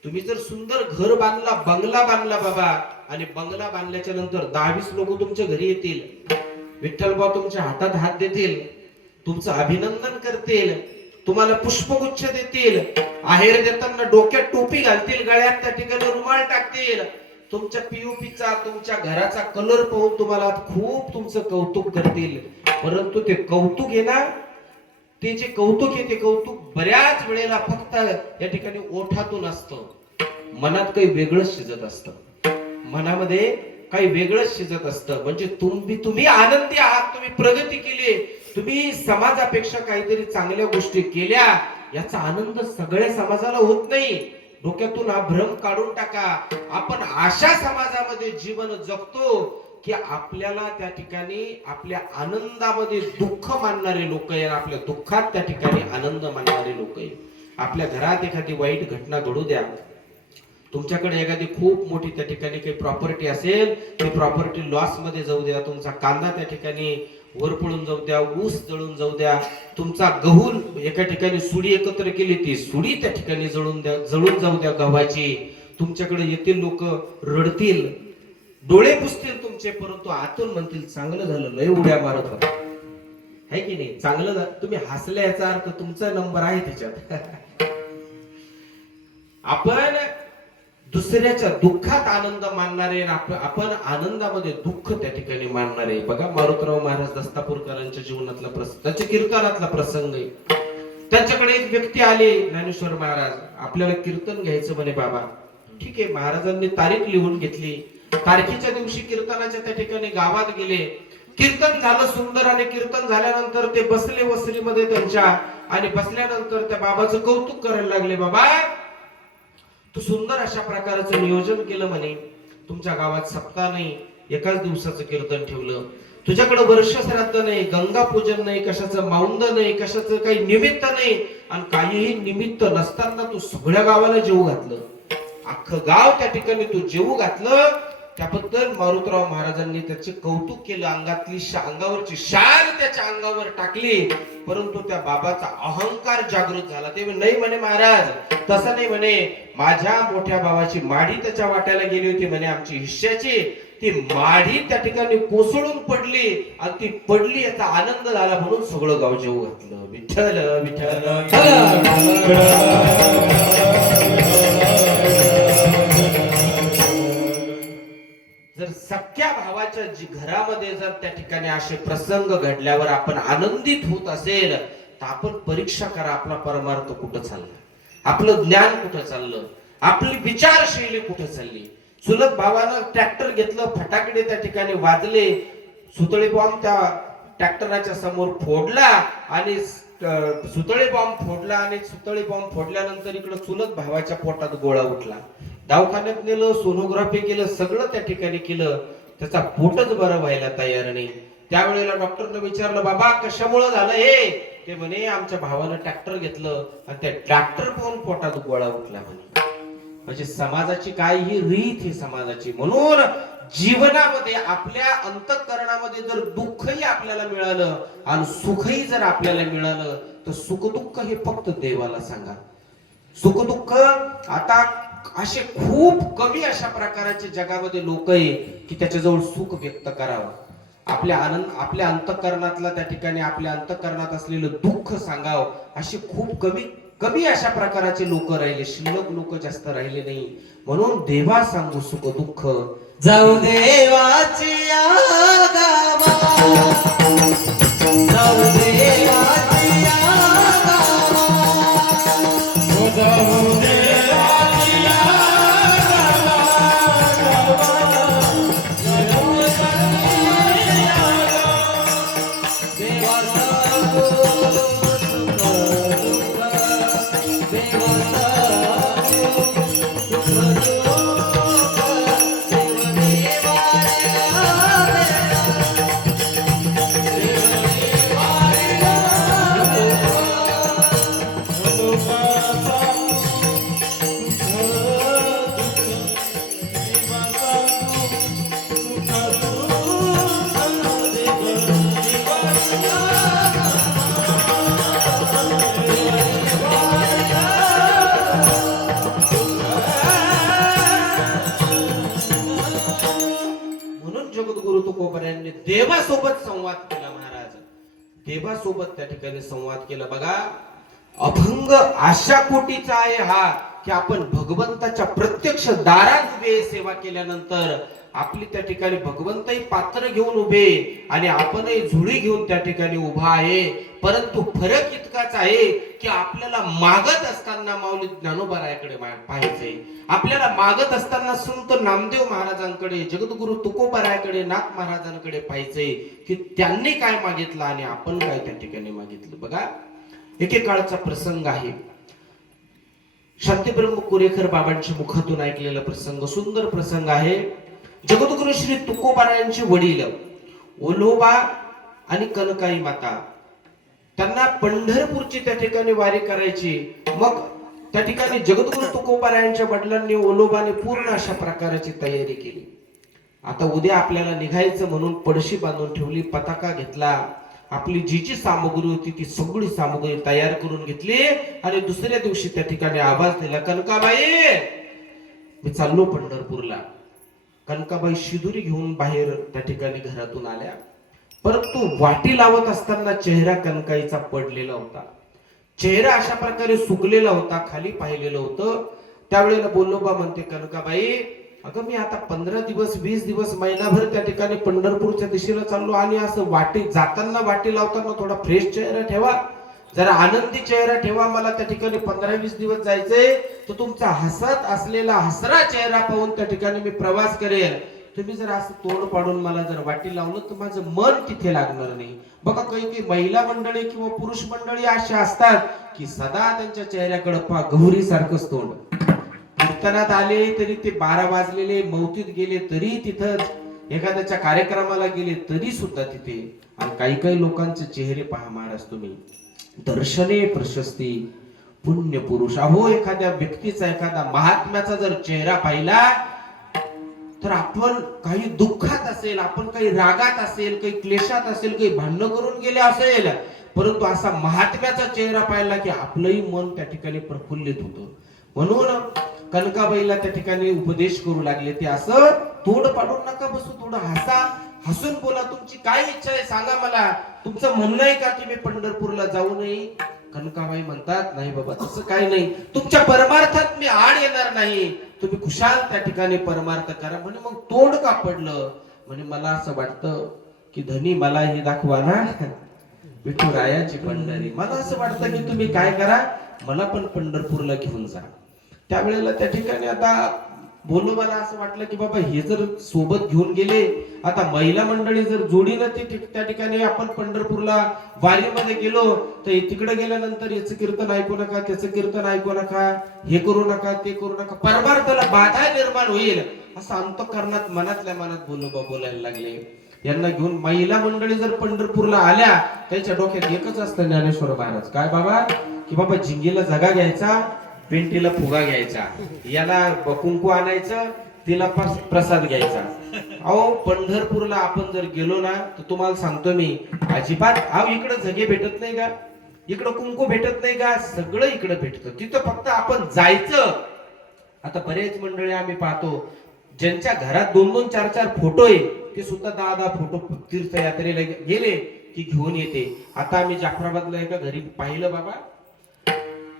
तुम्ही जर सुंदर घर बांधला, बंगला बांधला बाबा, आणि बंगला बांधल्याच्या नंतर 10-20 लोक तुमच्या घरी येतील, विठ्ठलभाऊ तुमच्या हातात हात देतील, तुमचं अभिनंदन करतील, तुम्हाला पुष्पगुच्छ देतील, आहेर देताना डोक्यात टोपी घालतील, गळ्यात त्या ठिकाणी रुमाल टाकतील, तुमच्या पीओपीचा, तुमच्या घराचा कलर पाहून तुम्हाला खूप तुमचं कौतुक करतील. परंतु ते कौतुक आहे ना, ते जे कौतुक आहे ते कौतुक बऱ्याच वेळेला फक्त या ठिकाणी ओठातून असतं, मनात काही वेगळंच शिजत असतं, मनामध्ये काही वेगळंच शिजत असतं. म्हणजे तुम्ही आनंदी आहात, तुम्ही प्रगती केली, तुम्ही समाजापेक्षा काहीतरी चांगल्या गोष्टी केल्या, याचा आनंद सगळ्या समाजाला होत नाही. डोक्यातून हा भ्रम काढून टाका. आपण अशा समाजामध्ये जीवन जगतो की आपल्याला त्या ठिकाणी आपल्या आनंदामध्ये दुःख मानणारे लोक आहे, आपल्या दुःखात त्या ठिकाणी आनंद मानणारे लोक आहे. आपल्या घरात एखादी वाईट घटना घडू द्या, तुमच्याकडे एखादी खूप मोठी त्या ठिकाणी काही प्रॉपर्टी असेल, ती प्रॉपर्टी लॉस मध्ये जाऊ द्या, तुमचा कांदा त्या ठिकाणी वर पळून जाऊ द्या, ऊस जळून जाऊ द्या, तुमचा गहू एका ठिकाणी सुडी एकत्र केली, ती सुडी त्या ठिकाणी जळून जाऊ द्या गव्हाची. तुमच्याकडे येतील लोक, रडतील, डोळे पुसतील तुमचे, परंतु आतून म्हणतील चांगलं झालं, लय उड्या मारत होता, है की नाही? चांगलं झालं. तुम्ही हसले याचा अर्थ तुमचा नंबर आहे त्याच्यात. आपण दुसऱ्याच्या दुःखात आनंद मानणारे, आपण आनंदामध्ये दुःख त्या ठिकाणी मानणारे. बघा, मारुतराव महाराज दस्तापूरकरांच्या जीवनातला प्रसंग, त्यांच्या कीर्तनातला प्रसंग आहे. त्यांच्याकडे एक व्यक्ती आले, ज्ञानेश्वर महाराज, आपल्याला कीर्तन घ्यायचं म्हणे बाबा. ठीक आहे, महाराजांनी तारीख लिहून घेतली, तारखेच्या दिवशी कीर्तनाच्या त्या ठिकाणी गावात गेले, कीर्तन झालं सुंदर, आणि कीर्तन झाल्यानंतर ते बसले वसरीमध्ये त्यांच्या, आणि बसल्यानंतर त्या बाबाचं कौतुक करायला लागले. बाबा, तू सुंदर अशा प्रकारचं नियोजन केलं म्हणे, तुमच्या गावात सप्ताह नाही, एकाच दिवसाचं कीर्तन ठेवलं, तुझ्याकडे वर्ष श्राद्ध नाही, गंगा पूजन नाही, कशाचं माउंद नाही, कशाचं काही निमित्त नाही, आणि काहीही निमित्त नसताना तू सगळ्या गावाला जेवू घातलं, अख्खं गाव त्या ठिकाणी तू जेवू घातलं. त्याबद्दल मारुतराव महाराजांनी त्याचे कौतुक केलं, अंगावरची शाल त्याच्या अंगावर टाकली. परंतु त्या बाबाचा अहंकार जागृत झाला. ते नाही म्हणे महाराज, तसं नाही म्हणे, माझ्या मोठ्या भावाची माडी त्याच्या वाट्याला गेली होती म्हणे, आमची हिश्श्याची, ती माडी त्या ठिकाणी कोसळून पडली, आणि ती पडली याचा आनंद झाला, म्हणून सगळं गाव जेवू घातलं. विठ्ठल विठ्ठल. जर सख्या भावाच्या घरामध्ये जर त्या ठिकाणी असे प्रसंग घडल्यावर आपण आनंदित होत असेल, तर आपण परीक्षा करा, आपला परमार्थ कुठं चालला, आपलं ज्ञान कुठं चाललं, आपली विचारशैली कुठं चालली. चुलत भावानं ट्रॅक्टर घेतलं, फटाकडे त्या ठिकाणी वाजले, सुतळी बॉम्ब त्या ट्रॅक्टराच्या समोर फोडला, आणि सुतळी बॉम्ब फोडला, आणि सुतळी बॉम्ब फोडल्यानंतर इकडे चुलत भावाच्या पोटात गोळा उठला. दवाखान्यात नेलं, सोनोग्राफी केलं, सगळं त्या ठिकाणी केलं, त्याचा पोटच बरं व्हायला तयार नाही. त्यावेळेला डॉक्टरने विचारलं, बाबा कशामुळे झालं हे? ते म्हणे, आमच्या भावानं ट्रॅक्टर घेतलं, आणि त्या ट्रॅक्टर पाहून पोटात गोळा उठला म्हणे. म्हणजे समाजाची काय ही रीत, ही समाजाची. म्हणून जीवनामध्ये आपल्या अंतःकरणामध्ये जर दुःखही आपल्याला मिळालं आणि सुखही जर आपल्याला मिळालं, तर सुखदुःख हे फक्त देवाला सांगा. सुखदुःख आता असे खूप कमी अशा प्रकारचे जगामध्ये लोक आहे की त्याच्याजवळ सुख व्यक्त करावं. आपल्या अंतःकरणातला त्या ठिकाणी आपल्या अंतःकरणात असलेलं दुःख सांगावं, असे खूप कमी अशा प्रकारचे लोक राहिले, शिल्लक लोक जास्त राहिले नाही. म्हणून देवा सांगू सुख दुःख, जाऊ देवाची गावा, जाऊ देवाची गावा, जाऊ देवाची देवा जगद्गुरु तुकोबारायांनी देवासोबत संवाद केला. महाराज देवासोबत त्या ठिकाणी संवाद केला. बघा, अभंग आशा कोटीचा आहे हा, की आपण भगवंताच्या प्रत्यक्ष दारात उभे सेवा केल्यानंतर आपली त्या ठिकाणी भगवंतही पात्र घेऊन उभे आणि आपणही झुळी घेऊन त्या ठिकाणी उभा आहे. परंतु फरक इतकाच आहे की आपल्याला मागत असताना माऊली ज्ञानोबारायाकडे पाहायचंय, आपल्याला मागत असताना संत नामदेव महाराजांकडे, जगद्गुरु तुकोबारायाकडे, नाथ महाराजांकडे पाहायचंय की त्यांनी काय मागितलं आणि आपण काय त्या ठिकाणी मागितलं. बघा, एकेकाळचा प्रसंग आहे, शांतीब्रह्म कुरेखर बाबांच्या मुखातून ऐकलेला प्रसंग, सुंदर प्रसंग आहे. जगद्गुरु श्री तुकोबारायांचे वडील ओलोबा आणि कनकाई माता, त्यांना पंढरपूरची त्या ठिकाणी वारी करायची. मग त्या ठिकाणी जगद्गुरु तुकोबारायांच्या वडिलांनी ओलोबाने पूर्ण अशा प्रकारची तयारी केली. आता उद्या आपल्याला निघायचं म्हणून पडशी बांधून ठेवली, पताका घेतला, आपली जी जी सामग्री होती ती सगळी सामग्री तयार करून घेतली आणि दुसऱ्या दिवशी त्या ठिकाणी आवाज दिला, कनकाबाई मी चाललो पंढरपूरला. कनकाबाई शिदुरी घेऊन बाहेर त्या ठिकाणी घरातून आल्या, परंतु वाटी लावत असताना चेहरा कनकाईचा पडलेला होता, चेहरा अशा प्रकारे सुकलेला होता, खाली पाहिलेलं होतं. त्यावेळेला बोलोबा म्हणते, कनकाबाई अगं मी आता 15 दिवस 20 दिवस महिनाभर त्या ठिकाणी पंढरपूरच्या दिशेला चाललो आणि असं वाटी जाताना वाटी लावताना थोडा फ्रेश चेहरा ठेवा, जरा आनंदी चेहरा ठेवा, मला त्या ठिकाणी 15-20 दिवस जायचंय, तर तुमचा हसत असलेला हसरा चेहरा पाहून त्या ठिकाणी मी प्रवास करेल. तुम्ही जर असं तोंड पाडून मला जर वाटी लावलं तर माझं मन तिथे लागणार नाही. बघा, काही महिला मंडळी किंवा पुरुष मंडळी अशा असतात की सदा त्यांच्या चेहऱ्याकडे पहा गौरी सारखंच तोंड. कीर्तनात आले तरी ते 12 वाजलेले, मौतीत गेले तरी तिथं, एखाद्याच्या कार्यक्रमाला गेले तरी सुद्धा तिथे. आणि काही काही लोकांचे चेहरे पहा महाराज तुम्ही, दर्शने प्रशस्ती पुण्य पुरुष. अहो, एखाद्या व्यक्तीचा, एखादा महात्म्याचा जर चेहरा पाहिला तर आपण काही दुःखात असेल, आपण काही रागात असेल, काही क्लेशात असेल, काही भांडण करून गेले असेल, परंतु असा महात्म्याचा चेहरा पाहिला की आपलंही मन त्या ठिकाणी प्रफुल्लित होतं. म्हणून कनकाबाईला त्या ठिकाणी उपदेश करू लागले, ते असं तोंड पाडून नका बसू, थोडं हसा, हसून बोला, तुमची काय इच्छा आहे सांगा मला, तुमचं म्हणणं आहे का की मी पंढरपूरला जाऊ नये. कनकाबाई म्हणतात, नाही बाबा तसं काही नाही, तुमच्या परमार्थात मी आड येणार नाही, तुम्ही खुशाल त्या ठिकाणी परमार्थ करा. म्हणे मग तोंड का पडलं. म्हणे मला असं वाटतं की धनी मला हे दाखवा ना विठुरायाची पंढरी, मला असं वाटतं की तुम्ही काय करा, मला पण पंढरपूरला घेऊन जा. त्यावेळेला त्या ठिकाणी आता बोललो, मला असं वाटलं की बाबा हे जर सोबत घेऊन गेले, आता महिला मंडळी जर जोडीनं ते त्या ठिकाणी आपण पंढरपूरला वारीमध्ये गेलो तर तिकडे गेल्यानंतर याचं कीर्तन ऐकू नका, त्याचं कीर्तन ऐकू नका, हे करू नका, ते करू नका, परमार्थाला बाधा निर्माण होईल असं अंतःकरणात मनातल्या मनात बोलायला लागले. यांना घेऊन महिला मंडळी जर पंढरपूरला आल्या, त्याच्या डोक्यात एकच असतं ज्ञानेश्वर महाराज, काय बाबा की बाबा झिंगीला जगा घ्यायचा, पेंटीला फुगा घ्यायचा, याला कुंकू आणायचं, तिला प्रसाद घ्यायचा. अहो, पंढरपूरला आपण जर गेलो ना तर तुम्हाला सांगतो मी, अजिबात अहो इकडे जगे भेटत नाही का, इकडं कुंकू भेटत नाही का, सगळं इकडे भेटतं, तिथं फक्त आपण जायचं. आता बरेच मंडळी आम्ही पाहतो ज्यांच्या घरात 2-2, 4-4 फोटो आहे, ते सुद्धा 10-10 फोटो तीर्थयात्रेला गेले की घेऊन येते. आता आम्ही जाफराबादला एका घरी पाहिलं बाबा,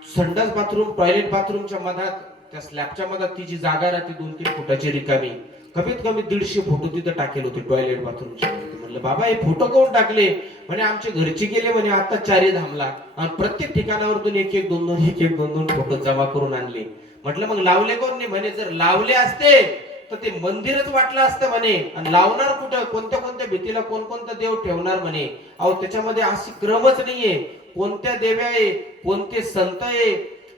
संडास बाथरूम, टॉयलेट बाथरूमच्या मधात, त्या स्लॅबच्या मधात ती जी जागा राहते 2-3 फुटाची रिकामी, कमीत कमी 150 फोटो तिथं टाकेल होते टॉयलेट बाथरूमच्या. म्हणलं बाबा हे फोटो कोण टाकले. म्हणे आमचे घरचे गेले, म्हणे आता 4 धामला आणि प्रत्येक ठिकाणावरून 1-1, 2-2 फोटो जमा करून आणले. म्हटलं मग लावले कोण नाही. म्हणे जर लावले असते तर ते मंदिरच वाटलं असतं म्हणे, आणि लावणार कुठं, कोणत्या कोणत्या भीतीला कोणकोणता देव ठेवणार म्हणे. अहो त्याच्यामध्ये अशी क्रमच नाहीये, कोणत्या देव्या आहे, कोणते संत आहे,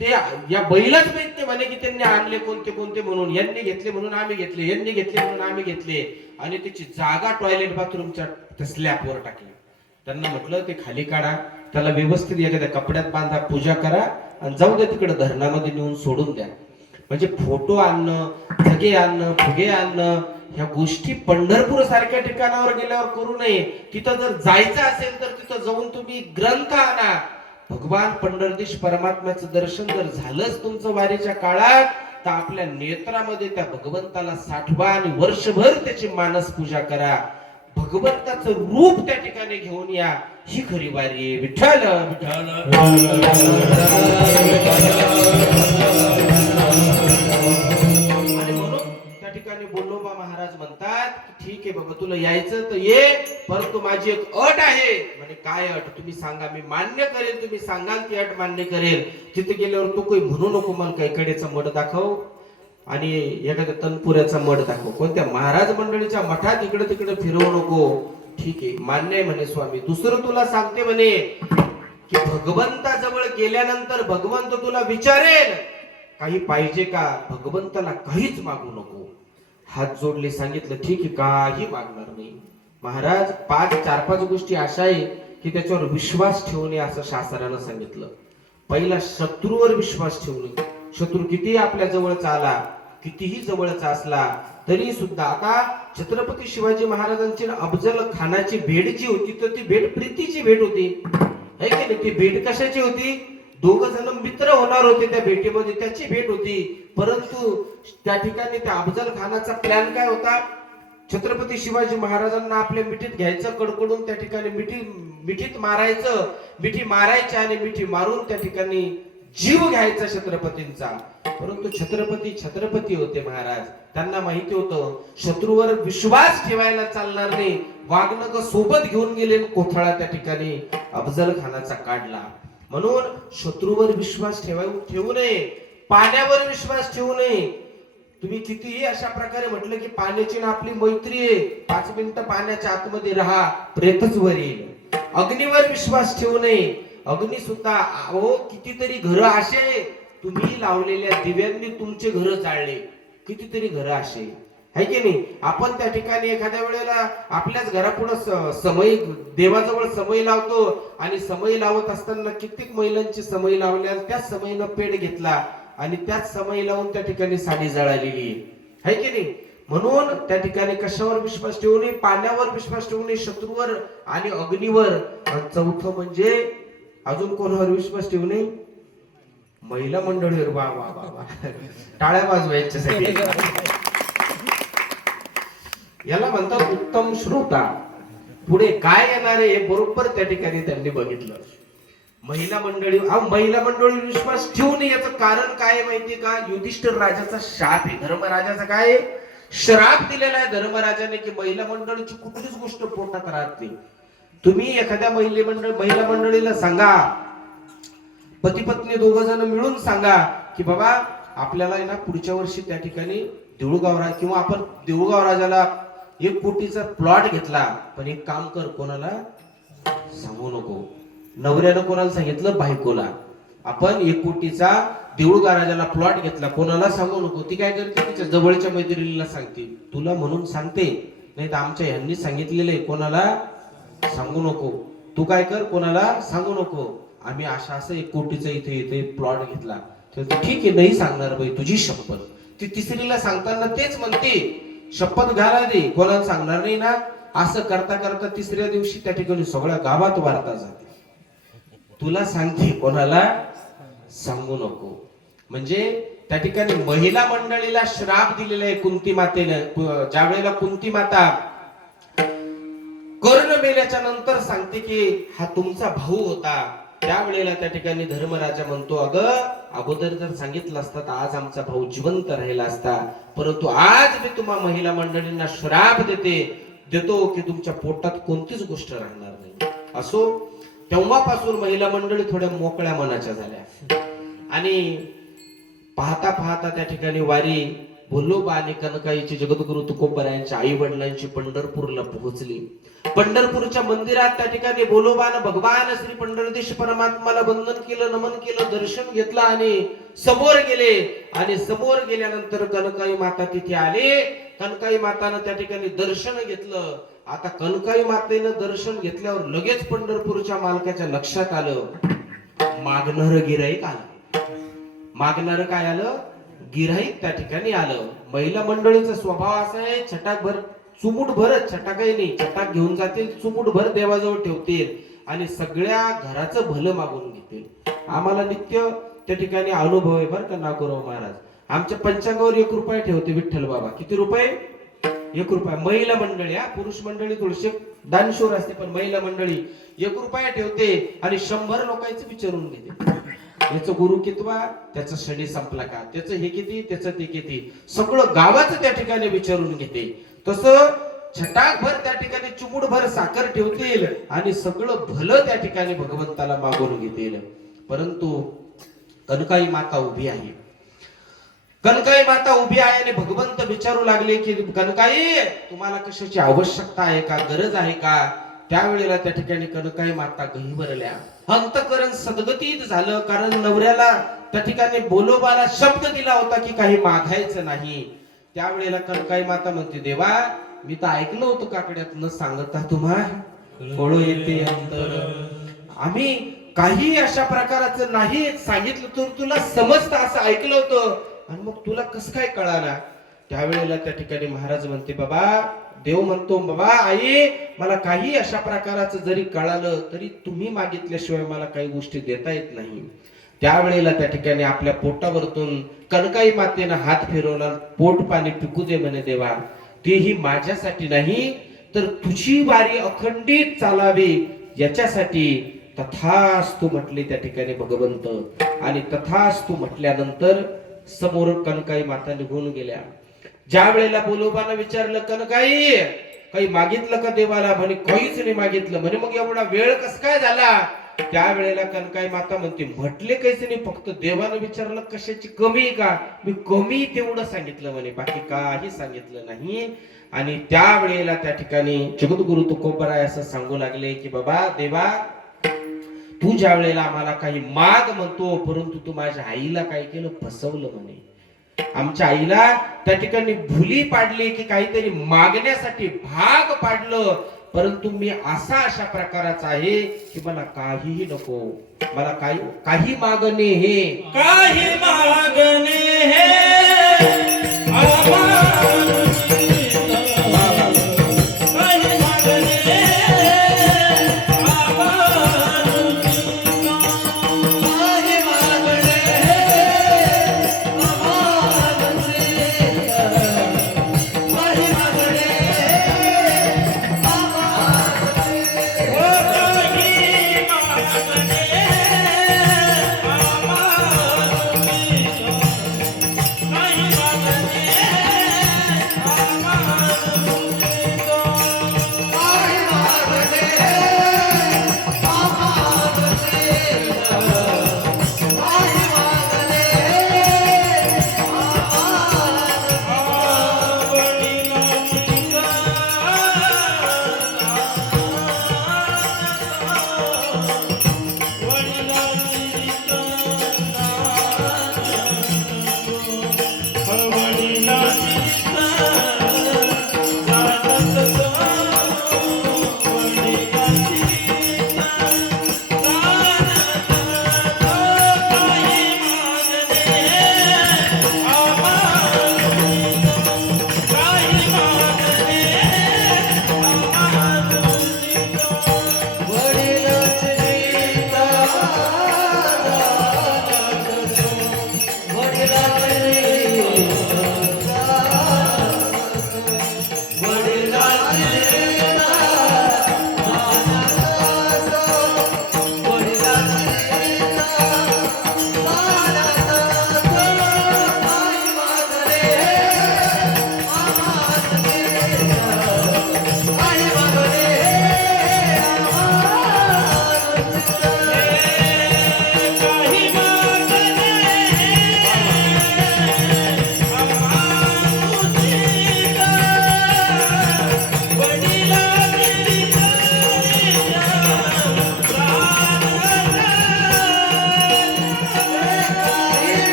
ते या बैलच माहित नाही म्हणे की त्यांनी आणले कोणते कोणते म्हणून. यांनी घेतले म्हणून आम्ही घेतले, यांनी घेतले म्हणून आम्ही घेतले, आणि त्याची जागा टॉयलेट बाथरूमच्या स्लॅबवर टाकली. त्यांना म्हटलं ते खाली काढा, त्याला व्यवस्थित एखाद्या कपड्यात बांधा, पूजा करा आणि जाऊ द्या तिकडे धरणामध्ये नेऊन सोडून द्या. म्हणजे फोटो आणणं, जगे आणणं, फुगे आणणं, ह्या गोष्टी पंढरपूर सारख्या ठिकाणावर गेल्यावर करू नये. तिथं जर जायचं असेल तर तिथं जाऊन तुम्ही ग्रंथ आणा. भगवान पंढरदेश परमात्म्याचं दर्शन जर झालंच तुमचं वारीच्या काळात तर आपल्या नेत्रामध्ये त्या भगवंताला साठवा आणि वर्षभर त्याची मानस पूजा करा. भगवंताचं रूप त्या ठिकाणी घेऊन या. ही खरी वारी आहे. विठ्ठल आणि म्हणून त्या ठिकाणी बोलोबा महाराज म्हणतात की ठीक आहे बाबा, तुला यायचं तर ये, परंतु माझी एक अट आहे. म्हणजे काय अट? तुम्ही सांगा, मी मान्य करेल. तुम्ही सांगाल ती अट मान्य करेल. तिथे गेल्यावर तू काही म्हणू नको मला काही कडेचा मठ दाखव आणि एखाद्या तनपुऱ्याचा मठ दाखव. कोणत्या महाराज मंडळीच्या मठात इकडे तिकडे फिरवू नको. ठीक आहे, मान्य आहे म्हणे स्वामी. दुसरं तुला सांगते म्हणे की भगवंताजवळ गेल्यानंतर भगवंत तुला विचारेल काही पाहिजे का? भगवंताला काहीच मागू नको. हात जोडले, सांगितलं ठीक आहे, काही मागणार नाही. महाराज 4-5 गोष्टी अशा आहे की त्याच्यावर विश्वास ठेवणे असं शास्त्रानं सांगितलं. पहिला शत्रूवर विश्वास ठेवणे. शत्रू किती आपल्या जवळचा आला, कितीही जवळचा असला तरी सुद्धा, आता छत्रपती शिवाजी महाराजांची अफजल खानाची भेट जी होती तर ती भेट प्रीतीची भेट होती, है की नाही? ती भेट कशाची होती? 2 जण मित्र होणार होते त्या भेटीमध्ये, त्याची भेट होती. परंतु त्या ठिकाणी त्या अफजल खानाचा प्लॅन काय होता? छत्रपती शिवाजी महाराजांना आपल्या मिठीत घ्यायचं, कडकडून त्या ठिकाणी मिठीत मारायचं, मिठी मारायची आणि मिठी मारून त्या ठिकाणी जीव घ्यायचा छत्रपतींचा. परंतु छत्रपती होते महाराज. त्यांना माहिती होतं शत्रूवर विश्वास ठेवायला चालणार नाही. वाघनग सोबत घेऊन गेले, कोथळा त्या ठिकाणी अफजल खानाचा काढला. म्हणून शत्रूवर विश्वास ठेवू नये, पाण्यावर विश्वास ठेवू नये. तुम्ही कितीही अशा प्रकारे म्हटलं की पाण्याची ना आपली मैत्री आहे, 5 मिनिटं पाण्याच्या आतमध्ये राहा, प्रेतच वर येईल. अग्नीवर विश्वास ठेवू नये. अग्नी सुद्धा, अहो कितीतरी घरं असे तुम्ही लावलेल्या दिव्यांनी तुमचे घर जाळले. कितीतरी घरं असे, है की नाही? आपण त्या ठिकाणी एखाद्या वेळेला आपल्याच घरापुढं समय, देवाजवळ समय लावतो आणि समय लावत असताना कित्येक महिलांची समय लावल्या, त्याच समयीनं पेट घेतला आणि त्याच समय लावून त्या ठिकाणी साडी जळालेली आहे की नाही? म्हणून त्या ठिकाणी कशावर विश्वास ठेवू नये? पाण्यावर विश्वास ठेवू नये, शत्रूवर आणि अग्नीवर. आणि चौथं म्हणजे अजून कोणावर विश्वास ठेवू नये? महिला मंडळीवर. वा वा वा वा, टाळ्या वाजवायच्यासाठी. याला म्हणतात उत्तम श्रोता. पुढे काय येणार आहे हे बरोबर त्या ठिकाणी त्यांनी बघितलं. महिला मंडळी विश्वास ठेवू नये याचं कारण काय माहितीये का? युधिष्ठिर राजाचा शाप आहे. धर्मराजाचा काय श्राप दिलेला आहे धर्मराजाने की महिला मंडळीची कुठलीच गोष्ट पोटात राहत नाही. तुम्ही एखाद्या महिला मंडळीला सांगा, पती पत्नी 2 जण मिळून सांगा की बाबा आपल्याला ना पुढच्या वर्षी त्या ठिकाणी देऊळगाव किंवा आपण देऊळगाव राजाला 1 कोटीचा प्लॉट घेतला, पण एक काम कर, कोणाला सांगू नको. नवऱ्यानं कोणाला सांगितलं? बायकोला. आपण 1 कोटीचा देऊळगाव राजाला प्लॉट घेतला, कोणाला सांगू नको. ती काय करते? तिच्या जवळच्या मैत्रिणीला सांगते. तुला म्हणून सांगते, नाही तर आमच्या ह्यांनी सांगितलेले कोणाला सांगू नको. तू काय कर, कोणाला सांगू नको. आम्ही असं 1 कोटीचा इथे प्लॉट घेतला. तर ठीक आहे, नाही सांगणार बाई, तुझी शपथ. ती तिसरीला सांगताना तेच म्हणते, शपथ घाला दे, कोणाला सांगणार नाही ना. असं करता करता 3ऱ्या दिवशी त्या ठिकाणी सगळ्या गावात वार्ता जाते. तुला सांगते, कोणाला सांगू नको. म्हणजे त्या ठिकाणी महिला मंडळीला श्राप दिलेला आहे कुंती मातेने. ज्या वेळेला कुंती माता कर्ण मेल्याच्या नंतर सांगते की हा तुमचा भाऊ होता, त्यावेळेला त्या ठिकाणी धर्मराजा म्हणतो, अगं अगोदर जर सांगितलं असतं तर आज आमचा भाऊ जिवंत राहिला असता. परंतु आज मी तुम्हा महिला मंडळींना श्राप देतो की तुमच्या पोटात कोणतीच गोष्ट राहणार नाही. असो, तेव्हापासून महिला मंडळी थोड्या मोकळ्या मनाच्या झाल्या. आणि पाहता पाहता त्या ठिकाणी वारी भोलोबा आणि कनकाईची जगद्गुरु तुकोबरायांच्या आई वडिलांची पंढरपूरला पोहोचली. पंढरपूरच्या मंदिरात त्या ठिकाणी भोलोबानं भगवान श्री पंढरदेश परमात्माला वंदन केलं, नमन केलं, दर्शन घेतलं आणि समोर गेले. आणि समोर गेल्यानंतर कनकाई माता तिथे आले. कनकाई मातानं त्या ठिकाणी दर्शन घेतलं. आता कनकाई मातेनं दर्शन घेतल्यावर लगेच पंढरपूरच्या मालकाच्या लक्षात आलं, मागणार गिराईक आलं. मागणार काय आलं? गिराईक त्या ठिकाणी आलं. महिला मंडळीचा स्वभाव असा आहे, छटाकभर चुमुट भरच, छटाकही नाही, छटाक घेऊन जातील, चुमुट भर देवाजवळ ठेवतील आणि सगळ्या घराचं भलं मागून घेतील. आम्हाला नित्य त्या ठिकाणी अनुभव आहे बरं का नागोराव महाराज. आमच्या पंचांगावर 1 रुपया ठेवते विठ्ठल बाबा. किती रुपये? 1 रुपया. महिला मंडळी, पुरुष मंडळी थोडीशी दानशूर असते, पण महिला मंडळी 1 रुपया ठेवते आणि 100 लोकांचं विचारून घेते. याचं गुरु कितवा, त्याचा शनी संपला का, त्याचं हे किती, त्याचं ते किती, सगळं गावाचं त्या ठिकाणी विचारून घेते. तसं छटाकभर त्या ठिकाणी चिमूटभर साखर ठेवतील आणि सगळं भलं त्या ठिकाणी भगवंताला मागून घेतील. परंतु कनकाई माता उभी आहे. कनकाई माता उभी आहे आणि भगवंत विचारू लागले की कनकाई, तुम्हाला कशाची आवश्यकता आहे का, गरज आहे का? त्यावेळेला त्या ठिकाणी कनकाई माता गहिवरल्या. अंतकरण सद्गतीत झालं, कारण नवऱ्याला त्या ठिकाणी बोलोबाला शब्द दिला होता की काही मागायचं नाही. त्यावेळेला कनकाई माता म्हणते, देवा मी तर ऐकलं होतं काकड्यात न सांगता तुम्हा फळ येते अंतर. आम्ही काही अशा प्रकाराचं नाही सांगितलं तर तुला समजतं असं ऐकलं होतं, आणि मग तुला कसं काय कळाला? त्यावेळेला त्या ठिकाणी महाराज म्हणते, बाबा देव म्हणतो, बाबा आई मला काही अशा प्रकाराचं जरी कळालं तरी तुम्ही मागितल्याशिवाय मला काही गोष्टी देता येत नाही. त्यावेळेला त्या ठिकाणी आपल्या पोटावरतून कनकाई मातेनं हात फिरवला, पोट पाणी पिकू दे म्हणे देवा, तेही माझ्यासाठी नाही तर तुझी वारी अखंडित चालावी याच्यासाठी. तथास्तु म्हटले त्या ठिकाणी भगवंत, आणि तथास्तु म्हटल्यानंतर समोर कनकाई माता निघून गेल्या. ज्या वेळेला बोलोबानं विचारलं, कनकाई काही मागितलं का देवाला? म्हणे काहीच नाही मागितलं. म्हणे मग एवढा वेळ कस काय झाला? त्यावेळेला कनकाई माता म्हणते, म्हटले काहीच नाही, फक्त देवानं विचारलं कशाची कमी आहे का? मी कमी तेवढं सांगितलं म्हणे, बाकी काही सांगितलं नाही. आणि त्यावेळेला त्या ठिकाणी जगद्गुरु तुकोबराय असं सांगू लागले की बाबा देवा, तू ज्या वेळेला आम्हाला काही माग म्हणतो, परंतु तू माझ्या आईला काय केलं? फसवलं म्हणे. आमच्या आईला त्या ठिकाणी भुली पाडली की काहीतरी मागण्यासाठी भाग पाडलं, परंतु मी अशा प्रकाराचा आहे की मला काहीही नको, मला काही मागणे हे काही मागणे हे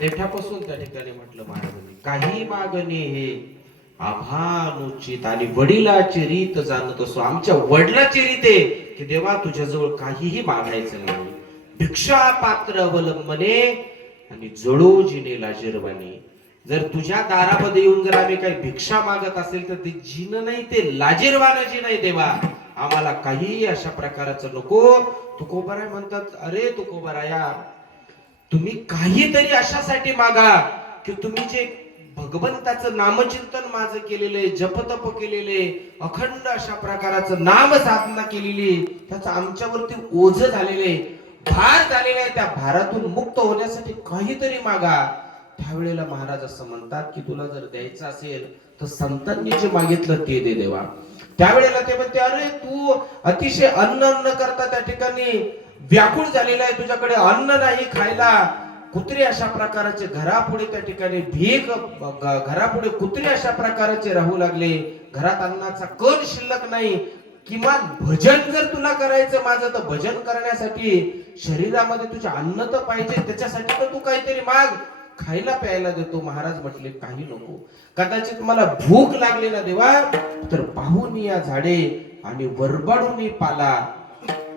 देठापासून त्या ठिकाणी म्हटलं महाराजांनी, काही मागणे हे आभानुचित, आणि वडिलाची रीत जाणत असो. आमच्या वडिलाची रीत आहे की देवा तुझ्याजवळ काहीही मागायचं नाही. भिक्षा पात्र अवलंबने आणि जळोजिने लाजिरवाने. जर तुझ्या दारामध्ये येऊन जर आम्ही काही भिक्षा मागत असेल तर ते जिन नाही, ते लाजिरवान जी नाही देवा. आम्हाला काही अशा प्रकारचं नको. तुकोबाराय म्हणतात, अरे तुकोबाराया, तुम्ही काहीतरी अशासाठी मागा की तुम्ही जे भगवंताचं नामचिंतन माझं केलेले, जपतप केलेले, अखंड अशा प्रकाराचं नाम साधना केलेली, त्याचं आमच्यावरती ओझ झालेले, भार झालेला आहे, त्या भारातून मुक्त होण्यासाठी काहीतरी मागा. त्यावेळेला महाराज असं म्हणतात की तुला जर द्यायचं असेल तर संतांनी जे मागितलं ते दे देवा. त्यावेळेला ते म्हणते, अरे तू अतिशय अन्न करता त्या ठिकाणी व्याकुळ झालेला आहे, तुझ्याकडे अन्न नाही खायला. कुत्रे अशा प्रकारचे घरापुढे त्या ठिकाणी भीक, घरापुढे कुत्रे अशा प्रकारचे राहू लागले. घरात अन्नाचा कण शिल्लक नाही. किमान भजन जर तुला करायचं माझं, तर भजन करण्यासाठी शरीरामध्ये तुझे अन्न तर पाहिजे, त्याच्यासाठी तर तू काहीतरी माग. खायला प्यायला देतो. महाराज म्हटले, काही नको. कदाचित मला भूक लागली ना देवा, तर पाहून या झाडे आणि वरबाडून पाला,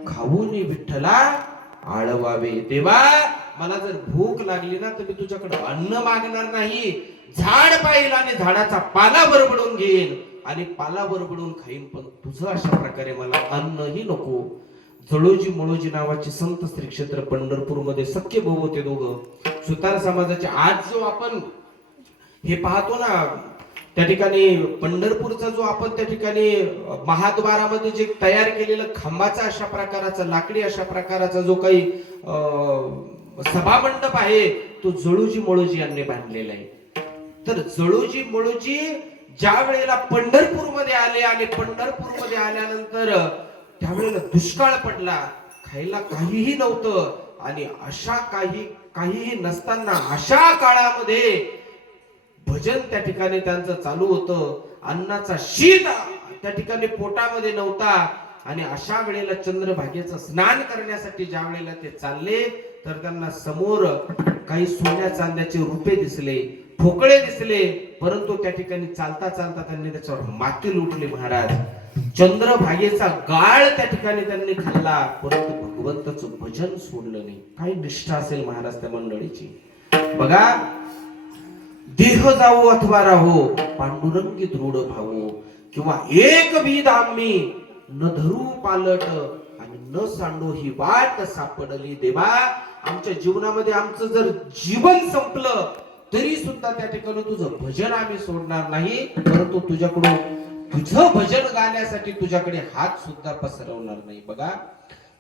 खाऊन विठ्ठला आळवावे. देवा मला जर भूक लागली ना तर मी तुझ्याकडे अन्न मागणार नाही. झाड पाहिल आणि झाडाचा पाला बरबडून घेईन आणि पाला बरबडून खाईन, पण तुझं अशा प्रकारे मला अन्नही नको. जळोजी मळोजी नावाचे संत श्री क्षेत्र पंढरपूर मध्ये सख्य भाऊ होते दोघं. सुतार समाजाचे आज जो आपण हे पाहतो ना, त्या ठिकाणी पंढरपूरचा जो आपण त्या ठिकाणी महाद्वारामध्ये जे तयार केलेलं खांबाचा अशा प्रकाराचा, लाकडी अशा प्रकाराचा जो काही सभामंडप आहे, तो जळोजी मळोजी यांनी बांधलेला आहे. तर जळोजी मळोजी ज्या वेळेला पंढरपूर मध्ये आले आणि पंढरपूर मध्ये आल्यानंतर त्यावेळेला दुष्काळ पडला, खायला काहीही नव्हतं. आणि अशा काहीही नसताना अशा काळामध्ये भजन त्या ठिकाणी त्यांचं चालू होतं. अन्नाचा शीत त्या ठिकाणी पोटामध्ये नव्हता. आणि अशा वेळेला चंद्रभागेचं स्नान करण्यासाठी ज्या वेळेला ते चालले, तर त्यांना समोर काही सोन्या चांद्याचे रुपे दिसले, ठोकळे दिसले. परंतु त्या ठिकाणी चालता चालता त्यांनी त्याच्यावर माती लुटली. महाराज चंद्रभागेचा गाळ त्या ठिकाणी त्यांनी खाल्ला, परंतु भगवंताचं भजन सोडलं नाही. काही निष्ठा असेल महाराज त्या मंडळीची. बघा, देह जावो अथवा राहो, पांडुरंगी दृढ भावो, किंवा एक विध आम्ही न धरू पालट आणि न सांडो ही वाट सापडली. देवा आमच्या जीवनामध्ये आमचं जर जीवन संपलं तरी सुद्धा त्या ठिकाणी तुझं भजन आम्ही सोडणार नाही, परंतु तुझ्याकडून तुझं भजन गाण्यासाठी तुझ्याकडे हात सुद्धा पसरवणार नाही. बघा,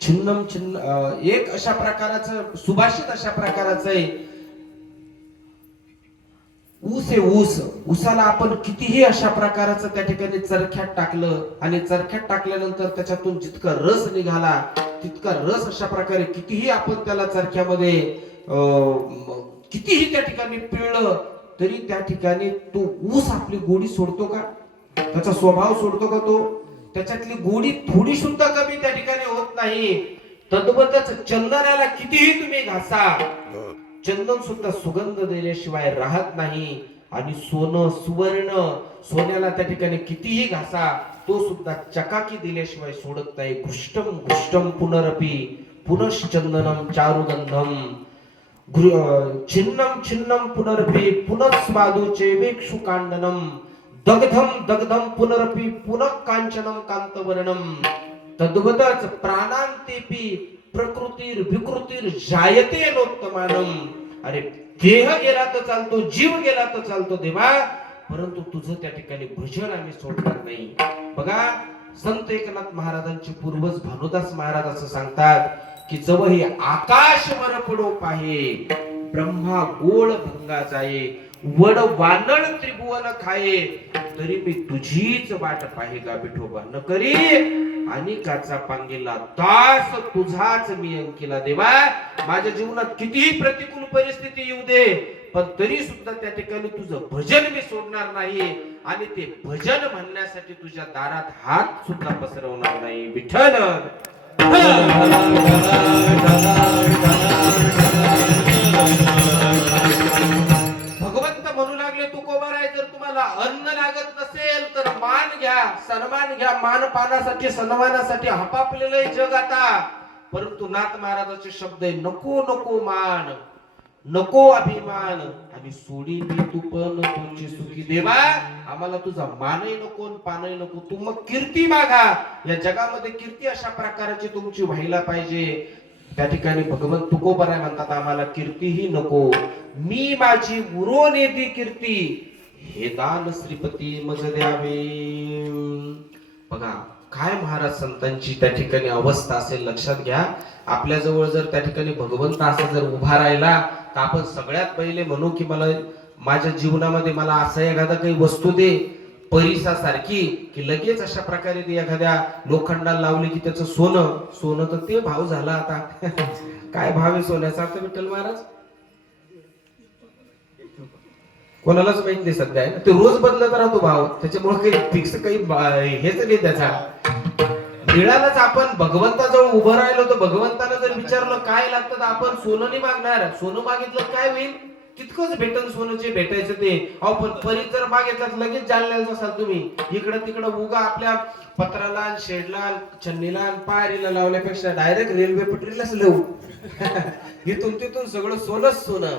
छिन्नम छिन्न एक अशा प्रकाराचं सुभाषित अशा प्रकाराचं आहे, ऊस आहे ऊस. ऊसाला आपण कितीही अशा प्रकाराचं त्या ठिकाणी चरख्यात टाकलं आणि चरख्यात टाकल्यानंतर त्याच्यातून जितका रस निघाला तितका रस अशा प्रकारे कितीही आपण त्याला चरख्यामध्ये कितीही त्या ठिकाणी पिळलं तरी त्या ठिकाणी तो ऊस आपली गोडी सोडतो का? त्याचा स्वभाव सोडतो का? तो त्याच्यातली गोडी थोडी सुद्धा कमी त्या ठिकाणी होत नाही. तद्वतच चंदनाला कितीही तुम्ही घासा, चंदन सुद्धा सुगंध दिल्याशिवाय राहत नाही. आणि सोनं सुवर्ण, सोन्याला त्या ठिकाणी कितीही घासा, तो सुद्धा चकाकी दिल्याशिवाय सोडत नाही. घुष्टम घुष्टम पुनरपि पुनश्चंदनम चारुगंधम छिन्नम छिन्नम पुनरपि पुनस्वादु चैवेक्षु कांडनम दग्धम दग्धम पुनरपि पुनः कांचनम कांतवर्णम. तद्वतच प्राणांतेपि प्रकृतीर विकृतीर जायते नोत्तमानम. अरे देह गेला तर चालतो, जीव गेला तर चालतो देवा, परंतु तुझं त्या ठिकाणी भजन आम्ही सोडणार नाही. बघा, संत एकनाथ महाराजांचे पूर्वज भानुदास महाराज असं सांगतात की जव हे आकाश वर पडो पाहे, ब्रह्मा गोळ भंगा जाये, वड वानळ त्रिभुवन खाये, तरी मी तुझीच वाट पाहे गा विठोबा. न करी अनिकाचा पांगेला दास तुझाच मी अंकिला. देवा माझ्या जीवनात कितीही प्रतिकूल परिस्थिती येऊ दे, पण तरी सुद्धा त्या ठिकाणी तुझं भजन मी सोडणार नाही. आणि ते भजन म्हणण्यासाठी तुझ्या दारात हात सुद्धा पसरवणार नाही. विठ्ठल भगवंत म्हणू लागले तुकोबाराय, जर तुम्हाला अन्न लागत नसेल तर मान घ्या, सन्मान घ्या. मानपानासाठी सन्मानासाठी हपापलेलं जग आता. परंतु नाथ महाराजाचे शब्द आहे, नको नको मान, नको अभिमान, आणि सोडी मी तू पण तुझी सुखी. देवा आम्हाला तुझा मानही नको आणि पानही नको. तू मग कीर्ती मागा. या जगामध्ये कीर्ती अशा प्रकारची तुमची व्हायला पाहिजे. त्या ठिकाणी भगवंत तुकोबराय म्हणतात, आम्हाला कीर्तीही नको. मी माझी उरोने दी कीर्ती, हे दान श्रीपती मज द्यावे. बघा काय महाराज संतांची त्या ठिकाणी अवस्था असेल, लक्षात घ्या. आपल्या जवळ जर त्या ठिकाणी भगवंत असा जर उभा राहिला तर आपण सगळ्यात पहिले म्हणू की मला माझ्या जीवनामध्ये मला असं एखादा काही वस्तू दे परिसासारखी, की लगेच अशा प्रकारे ती एखाद्या लोखंडाला लावली की त्याचं सोनं सोनं तर ते भाव झाला आता. काय भाव आहे सोन्याचा आता विठ्ठल महाराज? कोणालाच माहित नाही सध्या. ते रोज बदलत राहतो भाव, त्याच्यामुळे काही फिक्स काही हेच नाही त्याचा. मिळालंच. आपण भगवंताजवळ उभं राहिलो तर भगवंतानं जर विचारलं काय लागतं तर आपण सोनं नाही मागणार. सोनं मागितलं काय होईल? तितकंच भेटन सोनं जे भेटायचं ते. अहो पण परीत जर मागितलं तर लगेच जालन्याला असाल तुम्ही. इकडं तिकडं उगा आपल्या पत्राला, शेडला, छन्नीला, पायरीला लावल्यापेक्षा डायरेक्ट रेल्वे पटरीलाच लावू. इथून तिथून सगळं सोनंच सोनं.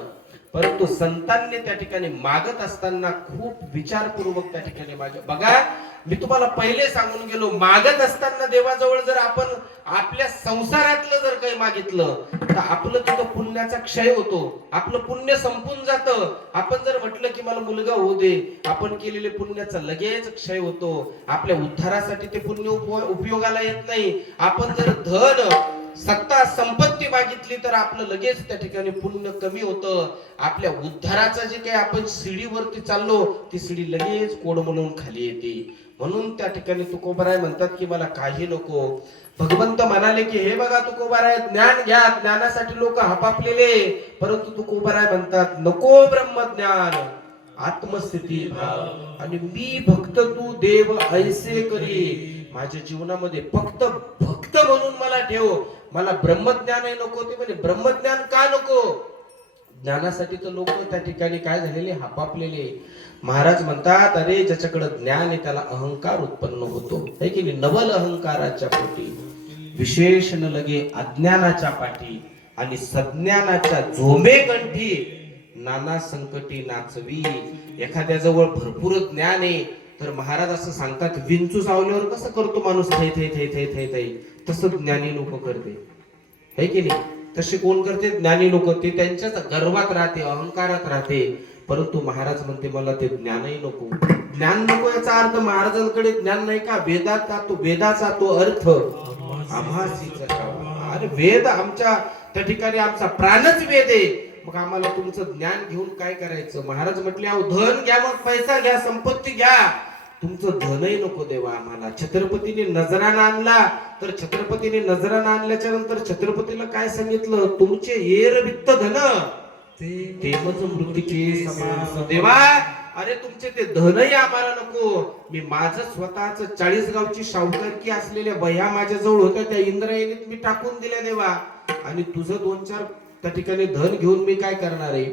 परंतु संतांनी त्या ठिकाणी मागत असताना खूप विचारपूर्वक त्या ठिकाणी मागे. बघा मी तुम्हाला पहिले सांगून गेलो, मागत असताना देवाजवळ जर आपण आपल्या संसारातलं जर काही मागितलं तर आपलं तिथं पुण्याचा क्षय होतो. आपलं पुण्य संपून जातं. आपण जर म्हटलं की मला मुलगा होऊ दे, आपण केलेले पुण्याचा लगेच क्षय होतो. आपल्या उद्धारासाठी ते पुण्य उपयोगाला येत नाही. आपण जर धन, सत्ता, संपत्ती मागितली तर आपलं लगेच त्या ठिकाणी पुण्य कमी होतं. आपल्या उद्धाराचा जे काही आपण शिडीवरती चाललो ती शिडी लगेच कोडमलून खाली येते. म्हणून त्या ठिकाणी तुकोबराय म्हणतात की मला काही नको. भगवंत म्हणाले की हे बघा तुकोबराय, ज्ञान घ्या. ज्ञानासाठी लोक हपापलेले, परंतु तुकोबराय म्हणतात नको ब्रह्मज्ञान, आत्मस्थिती भाव, आणि मी भक्त तू देव ऐसे करी. माझ्या जीवनामध्ये फक्त भक्त म्हणून मला ठेव. मला ब्रह्मज्ञानही नको. ते म्हणे ब्रह्मज्ञान का नको? ज्ञानासाठी तर लोक त्या ठिकाणी काय झालेले, हपापलेले. महाराज म्हणतात अरे ज्याच्याकडे ज्ञान आहे त्याला अहंकार उत्पन्न होतो, है की नाही? नवल अहंकाराच्या पोटी, विशेष न लगे अज्ञानाच्या पाठी, आणि सज्ञानाच्या झोंबे कंठी नाना संकटी नाचवी. एखाद्या जवळ भरपूर ज्ञान आहे तर महाराज असं सांगतात, विंचू चावल्यावर कसं करतो माणूस थै थै थै थै थै थै, तसं ज्ञानी लोक करते, है की नाही? तसे कोण करते? ज्ञानी लोक. ते त्यांच्याच गर्वात राहते, अहंकारात राहते. परंतु महाराज म्हणते मला ते ज्ञानही नको. ज्ञान नको याचा अर्थ महाराजांकडे ज्ञान नाही का? वेदाचा तो अर्थ आभासीचा. अरे वेद आमच्या त्या ठिकाणी आमचा प्राणच वेद आहे. मग आम्हाला तुमचं ज्ञान घेऊन काय करायचं? महाराज म्हटले अहो धन घ्या, मग पैसा घ्या, संपत्ती घ्या, तुमचं धनही नको देवा आम्हाला. छत्रपतीने नजराना आणला तर छत्रपतीने नजराना आणल्याच्या नंतर छत्रपतीला काय सांगितलं? तुमचे येर वित्त धन ते मज मृत्यूचे समान देवा. अरे तुमचे ते धनही आम्हाला नको. मी माझं स्वतःच 40 गावची शाहूकारकी असलेल्या बह्या माझ्या जवळ होत्या, त्या इंद्रायणीत मी टाकून दिल्या देवा. आणि तुझं 2-4 त्या ठिकाणी धन घेऊन मी काय करणार आहे?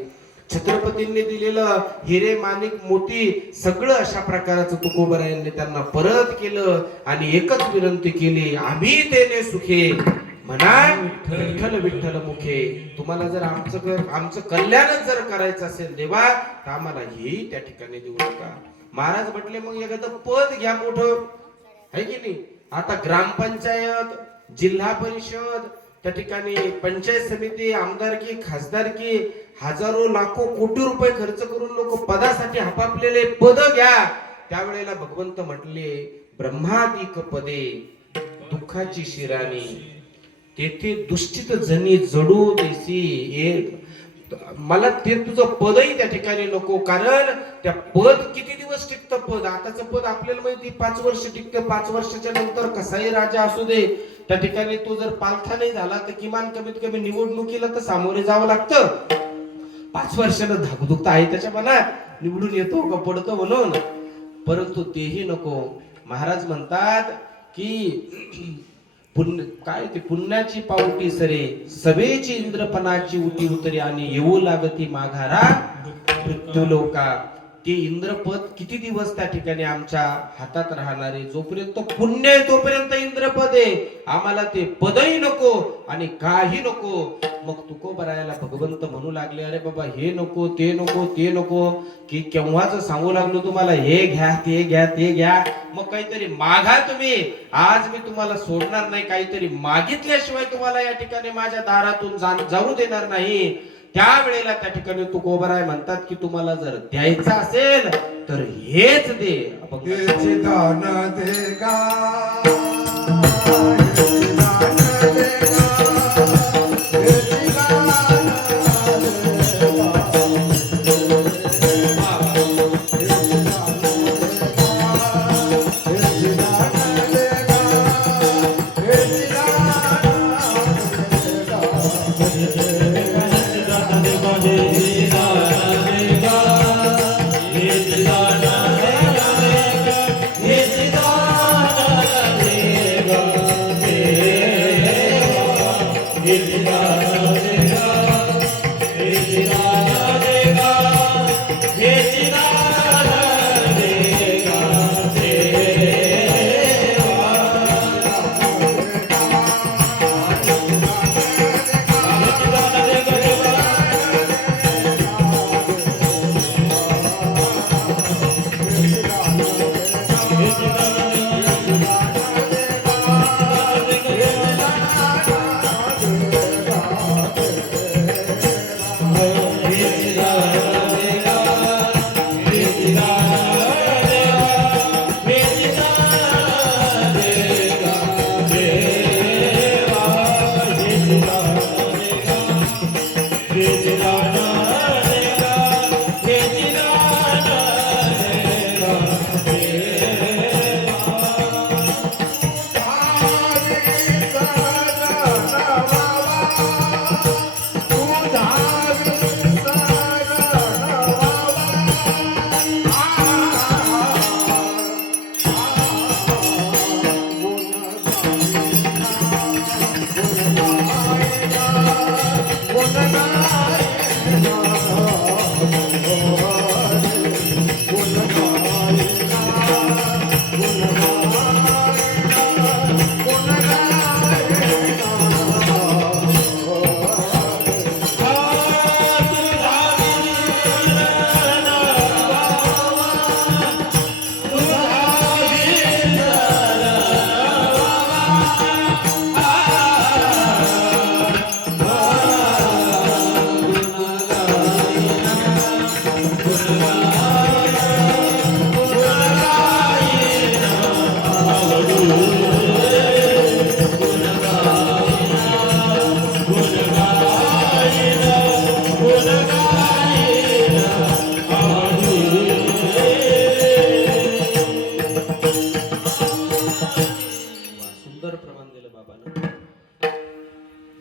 छत्रपतींनी दिलेलं हिरे, माणिक, मोती सगळं अशा प्रकारचं तुकोबरायांनी त्यांना परत केलं. आणि एकच विनंती केली, आम्ही तेने सुखे म्हणा विठ्ठल विठ्ठल मुखे. तुम्हाला जर आमचं कल्याणच जर करायचं असेल देवा तर आम्हाला हेही त्या ठिकाणी देऊ नका. महाराज म्हटले मग एखादं पद घ्या मोठं, है की नाही? आता ग्रामपंचायत, जिल्हा परिषद, त्या ठिकाणी पंचायत समिती, आमदारकी, खासदारकी, हजारो लाखो कोटी रुपये खर्च करून लोक पदासाठी हपापलेले पद घ्या. त्यावेळेला भगवंत म्हटले ब्रह्मादिक पदे दुःखाची शिराणी, तेथे दुष्टित जनी जडू देसी. मला ते तुझं पदही त्या ठिकाणी नको. कारण त्या पद किती दिवस टिकतं? पद आताचं पद आपल्याला माहिती 5 वर्ष टिकतं. 5 वर्षाच्या नंतर कसाही राजा असू दे त्या ठिकाणी तो जर पालथा नाही झाला तर किमान कमीत कमी निवडणुकीला तर सामोरे जावं लागतं. 5 वर्षानं धाकधुकता आहे त्याच्या मनात, निवडून येतो का पडतो म्हणून. परंतु तेही नको. महाराज म्हणतात की काय ते पुण्याची पावटी सरे, सवेची इंद्रपणाची उटी उतरी, आणि येऊ लागती माघारा मृत्यू लोका. ते इंद्रपद किती दिवस त्या ठिकाणी आमच्या हातात राहणार आहे? जोपर्यंत पुण्य आहे तोपर्यंत इंद्रपद आहे, आम्हाला ते पदही नको आणि काही नको. मग तुकोबरायाला भगवंत म्हणू लागले, अरे बाबा हे नको ते नको ते नको, की केव्हाच सांगू लागलो तुम्हाला हे घ्या ते घ्या ते घ्या. मग काहीतरी मागा तुम्ही, आज मी तुम्हाला सोडणार नाही, काहीतरी मागितल्याशिवाय तुम्हाला या ठिकाणी माझ्या दारातून जाऊ देणार नाही. त्यावेळेला त्या ठिकाणी तुकोबराय म्हणतात की तुम्हाला जर द्यायचं असेल तर हेच दे. हेची दान दे गा, हेची दान दे गा, हेची दान दे गा.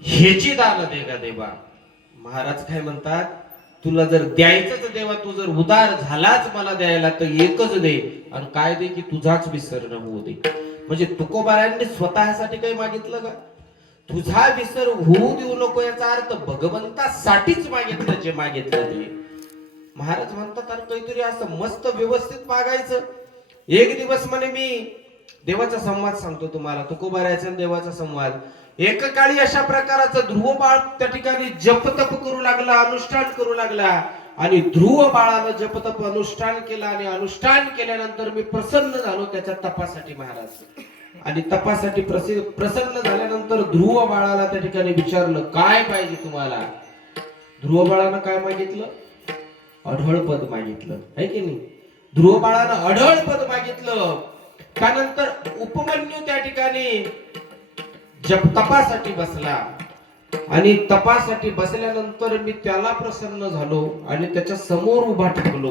ह्याची दान दे गा देवा. महाराज काय म्हणतात, तुला जर द्यायचंच देवा, तू जर उदार झालाच मला द्यायला तर एकच दे, आणि काय दे की तुझाच विसर न होऊ दे. म्हणजे तुकोबारायांनी स्वतःसाठी काही मागितलं का? तुझा विसर होऊ देऊ नको, याचा अर्थ भगवंतासाठीच मागितलं जे मागितलं ते. महाराज म्हणतात अरे काहीतरी असं मस्त व्यवस्थित मागायचं. एक दिवस म्हणे मी देवाचा संवाद सांगतो तुम्हाला, तुकोबारायाचा देवाचा संवाद. एकेकाळी अशा प्रकारचा ध्रुव बाळ त्या ठिकाणी जपतप करू लागला, अनुष्ठान करू लागला, आणि ध्रुव बाळानं जपतप अनुष्ठान केलं, आणि अनुष्ठान केल्यानंतर मी प्रसन्न झालो त्याच्या तपासाठी महाराज. आणि तपासाठी प्रसन्न झाल्यानंतर ध्रुव बाळाला त्या ठिकाणी विचारलं काय पाहिजे तुम्हाला. ध्रुव बाळानं काय मागितलं? अढळ पद मागितलं, है की नाही? ध्रुव बाळानं अढळ पद मागितलं. त्यानंतर उपमन्यू त्या ठिकाणी तपासाठी बसला, आणि तपासाठी बसल्यानंतर मी त्याला प्रसन्न झालो आणि त्याच्या समोर उभा ठाकलो.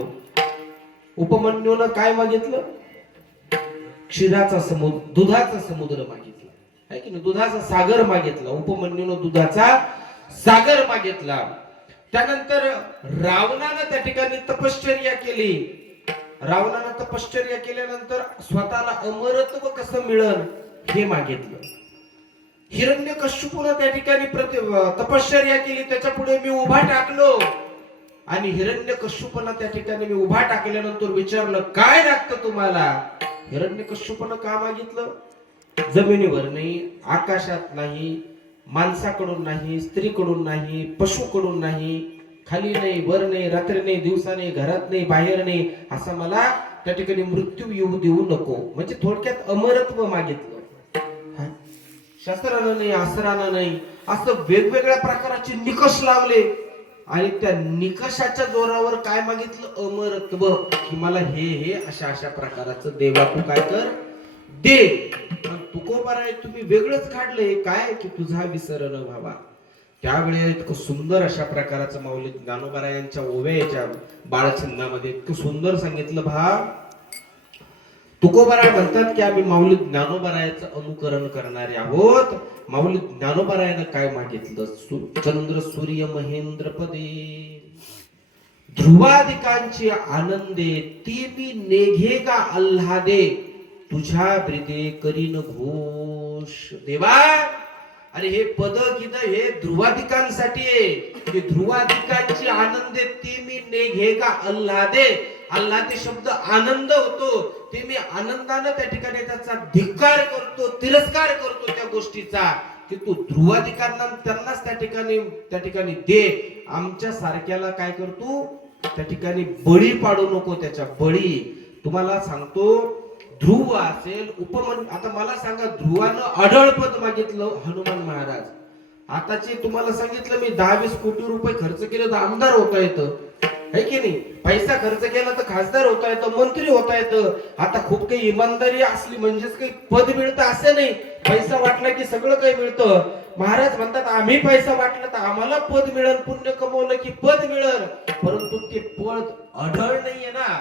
उपमन्यूनं काय मागितलं? क्षीराचा समुद्र, दुधाचा समुद्र मागितला, है की नाही? दुधाचा सागर मागितला. उपमन्यूनं दुधाचा सागर मागितला. त्यानंतर रावणानं त्या ठिकाणी तपश्चर्या केली. रावणानं तपश्चर्या केल्यानंतर स्वतःला अमरत्व कसं मिळेल हे मागितलं. हिरण्यकश्यपूनं त्या ठिकाणी तपश्चर्या केली, त्याच्या पुढे मी उभा टाकलो. आणि हिरण्यकश्यपूला त्या ठिकाणी मी उभा टाकल्यानंतर विचारलं काय लागतं तुम्हाला? हिरण्यकश्यपूनं का मागितलं? जमिनीवर नाही, आकाशात नाही, माणसाकडून नाही, स्त्रीकडून नाही, पशुकडून नाही, खाली नाही, वर नाही, रात्री नाही, दिवसा नाही, घरात नाही, बाहेर नाही, असं मला त्या ठिकाणी मृत्यू येऊ देऊ नको. म्हणजे थोडक्यात अमरत्व मागितलं. हा? शस्त्रानं नाही, अस्त्रानं नाही, असं वेगवेगळ्या प्रकारचे निकष लावले आणि त्या निकषाच्या जोरावर काय मागितलं? अमरत्व. की मला हे अशा अशा प्रकाराचं देवा तू काय कर दे. तुकोबाराय तुम्ही वेगळंच काढलंय काय की तुझा विसर न व्हावा. त्यावेळेला इतकं सुंदर अशा प्रकारचं माऊली ज्ञानोबारायांच्या ओव्याच्या बाळचिन्हामध्ये इतकं सुंदर सांगितलं. तुकोबाराय म्हणतात की आम्ही माऊली ज्ञानोबारायाचं अनुकरण करणारे आहोत. माऊली ज्ञानोबारायानं काय मागितलं? चंद्र सूर्य महेंद्र पदे ध्रुवादिकांची आनंदे ती मी नेघे का आल्हादे तुझ्या ब्रिदे करीन घोष. देवा अरे हे पद किद हे ध्रुवादिकांसाठी आहे. ध्रुवादिकांची आनंदे ती मी नेघे का आल्हादे. आल्हादे शब्द आनंद होतो. ते मी आनंदानं त्या ठिकाणी त्याचा धिक्कार करतो, तिरस्कार करतो त्या गोष्टीचा की तू ध्रुवादिकांना त्यांनाच त्या ठिकाणी दे. आमच्या सारख्याला काय करतो त्या ठिकाणी बळी पाडू नको. त्याच्या बळी तुम्हाला सांगतो ध्रुव असेल आता मला सांगा ध्रुवानं अढळ पद मागितलं हनुमान महाराज. आताची तुम्हाला सांगितलं मी 10-20 कोटी रुपये खर्च केले तर आमदार होता येतं है की नाही. पैसा खर्च केला तर खासदार होता येतं, मंत्री होता येतं. आता खूप काही इमानदारी असली म्हणजेच काही पद मिळतं असं नाही. पैसा वाटला की सगळं काही मिळतं. महाराज म्हणतात आम्ही पैसा वाटला तर आम्हाला पद मिळेल, पुण्य कमवलं की पद मिळेल, परंतु ते पद अढळ नाहीये ना.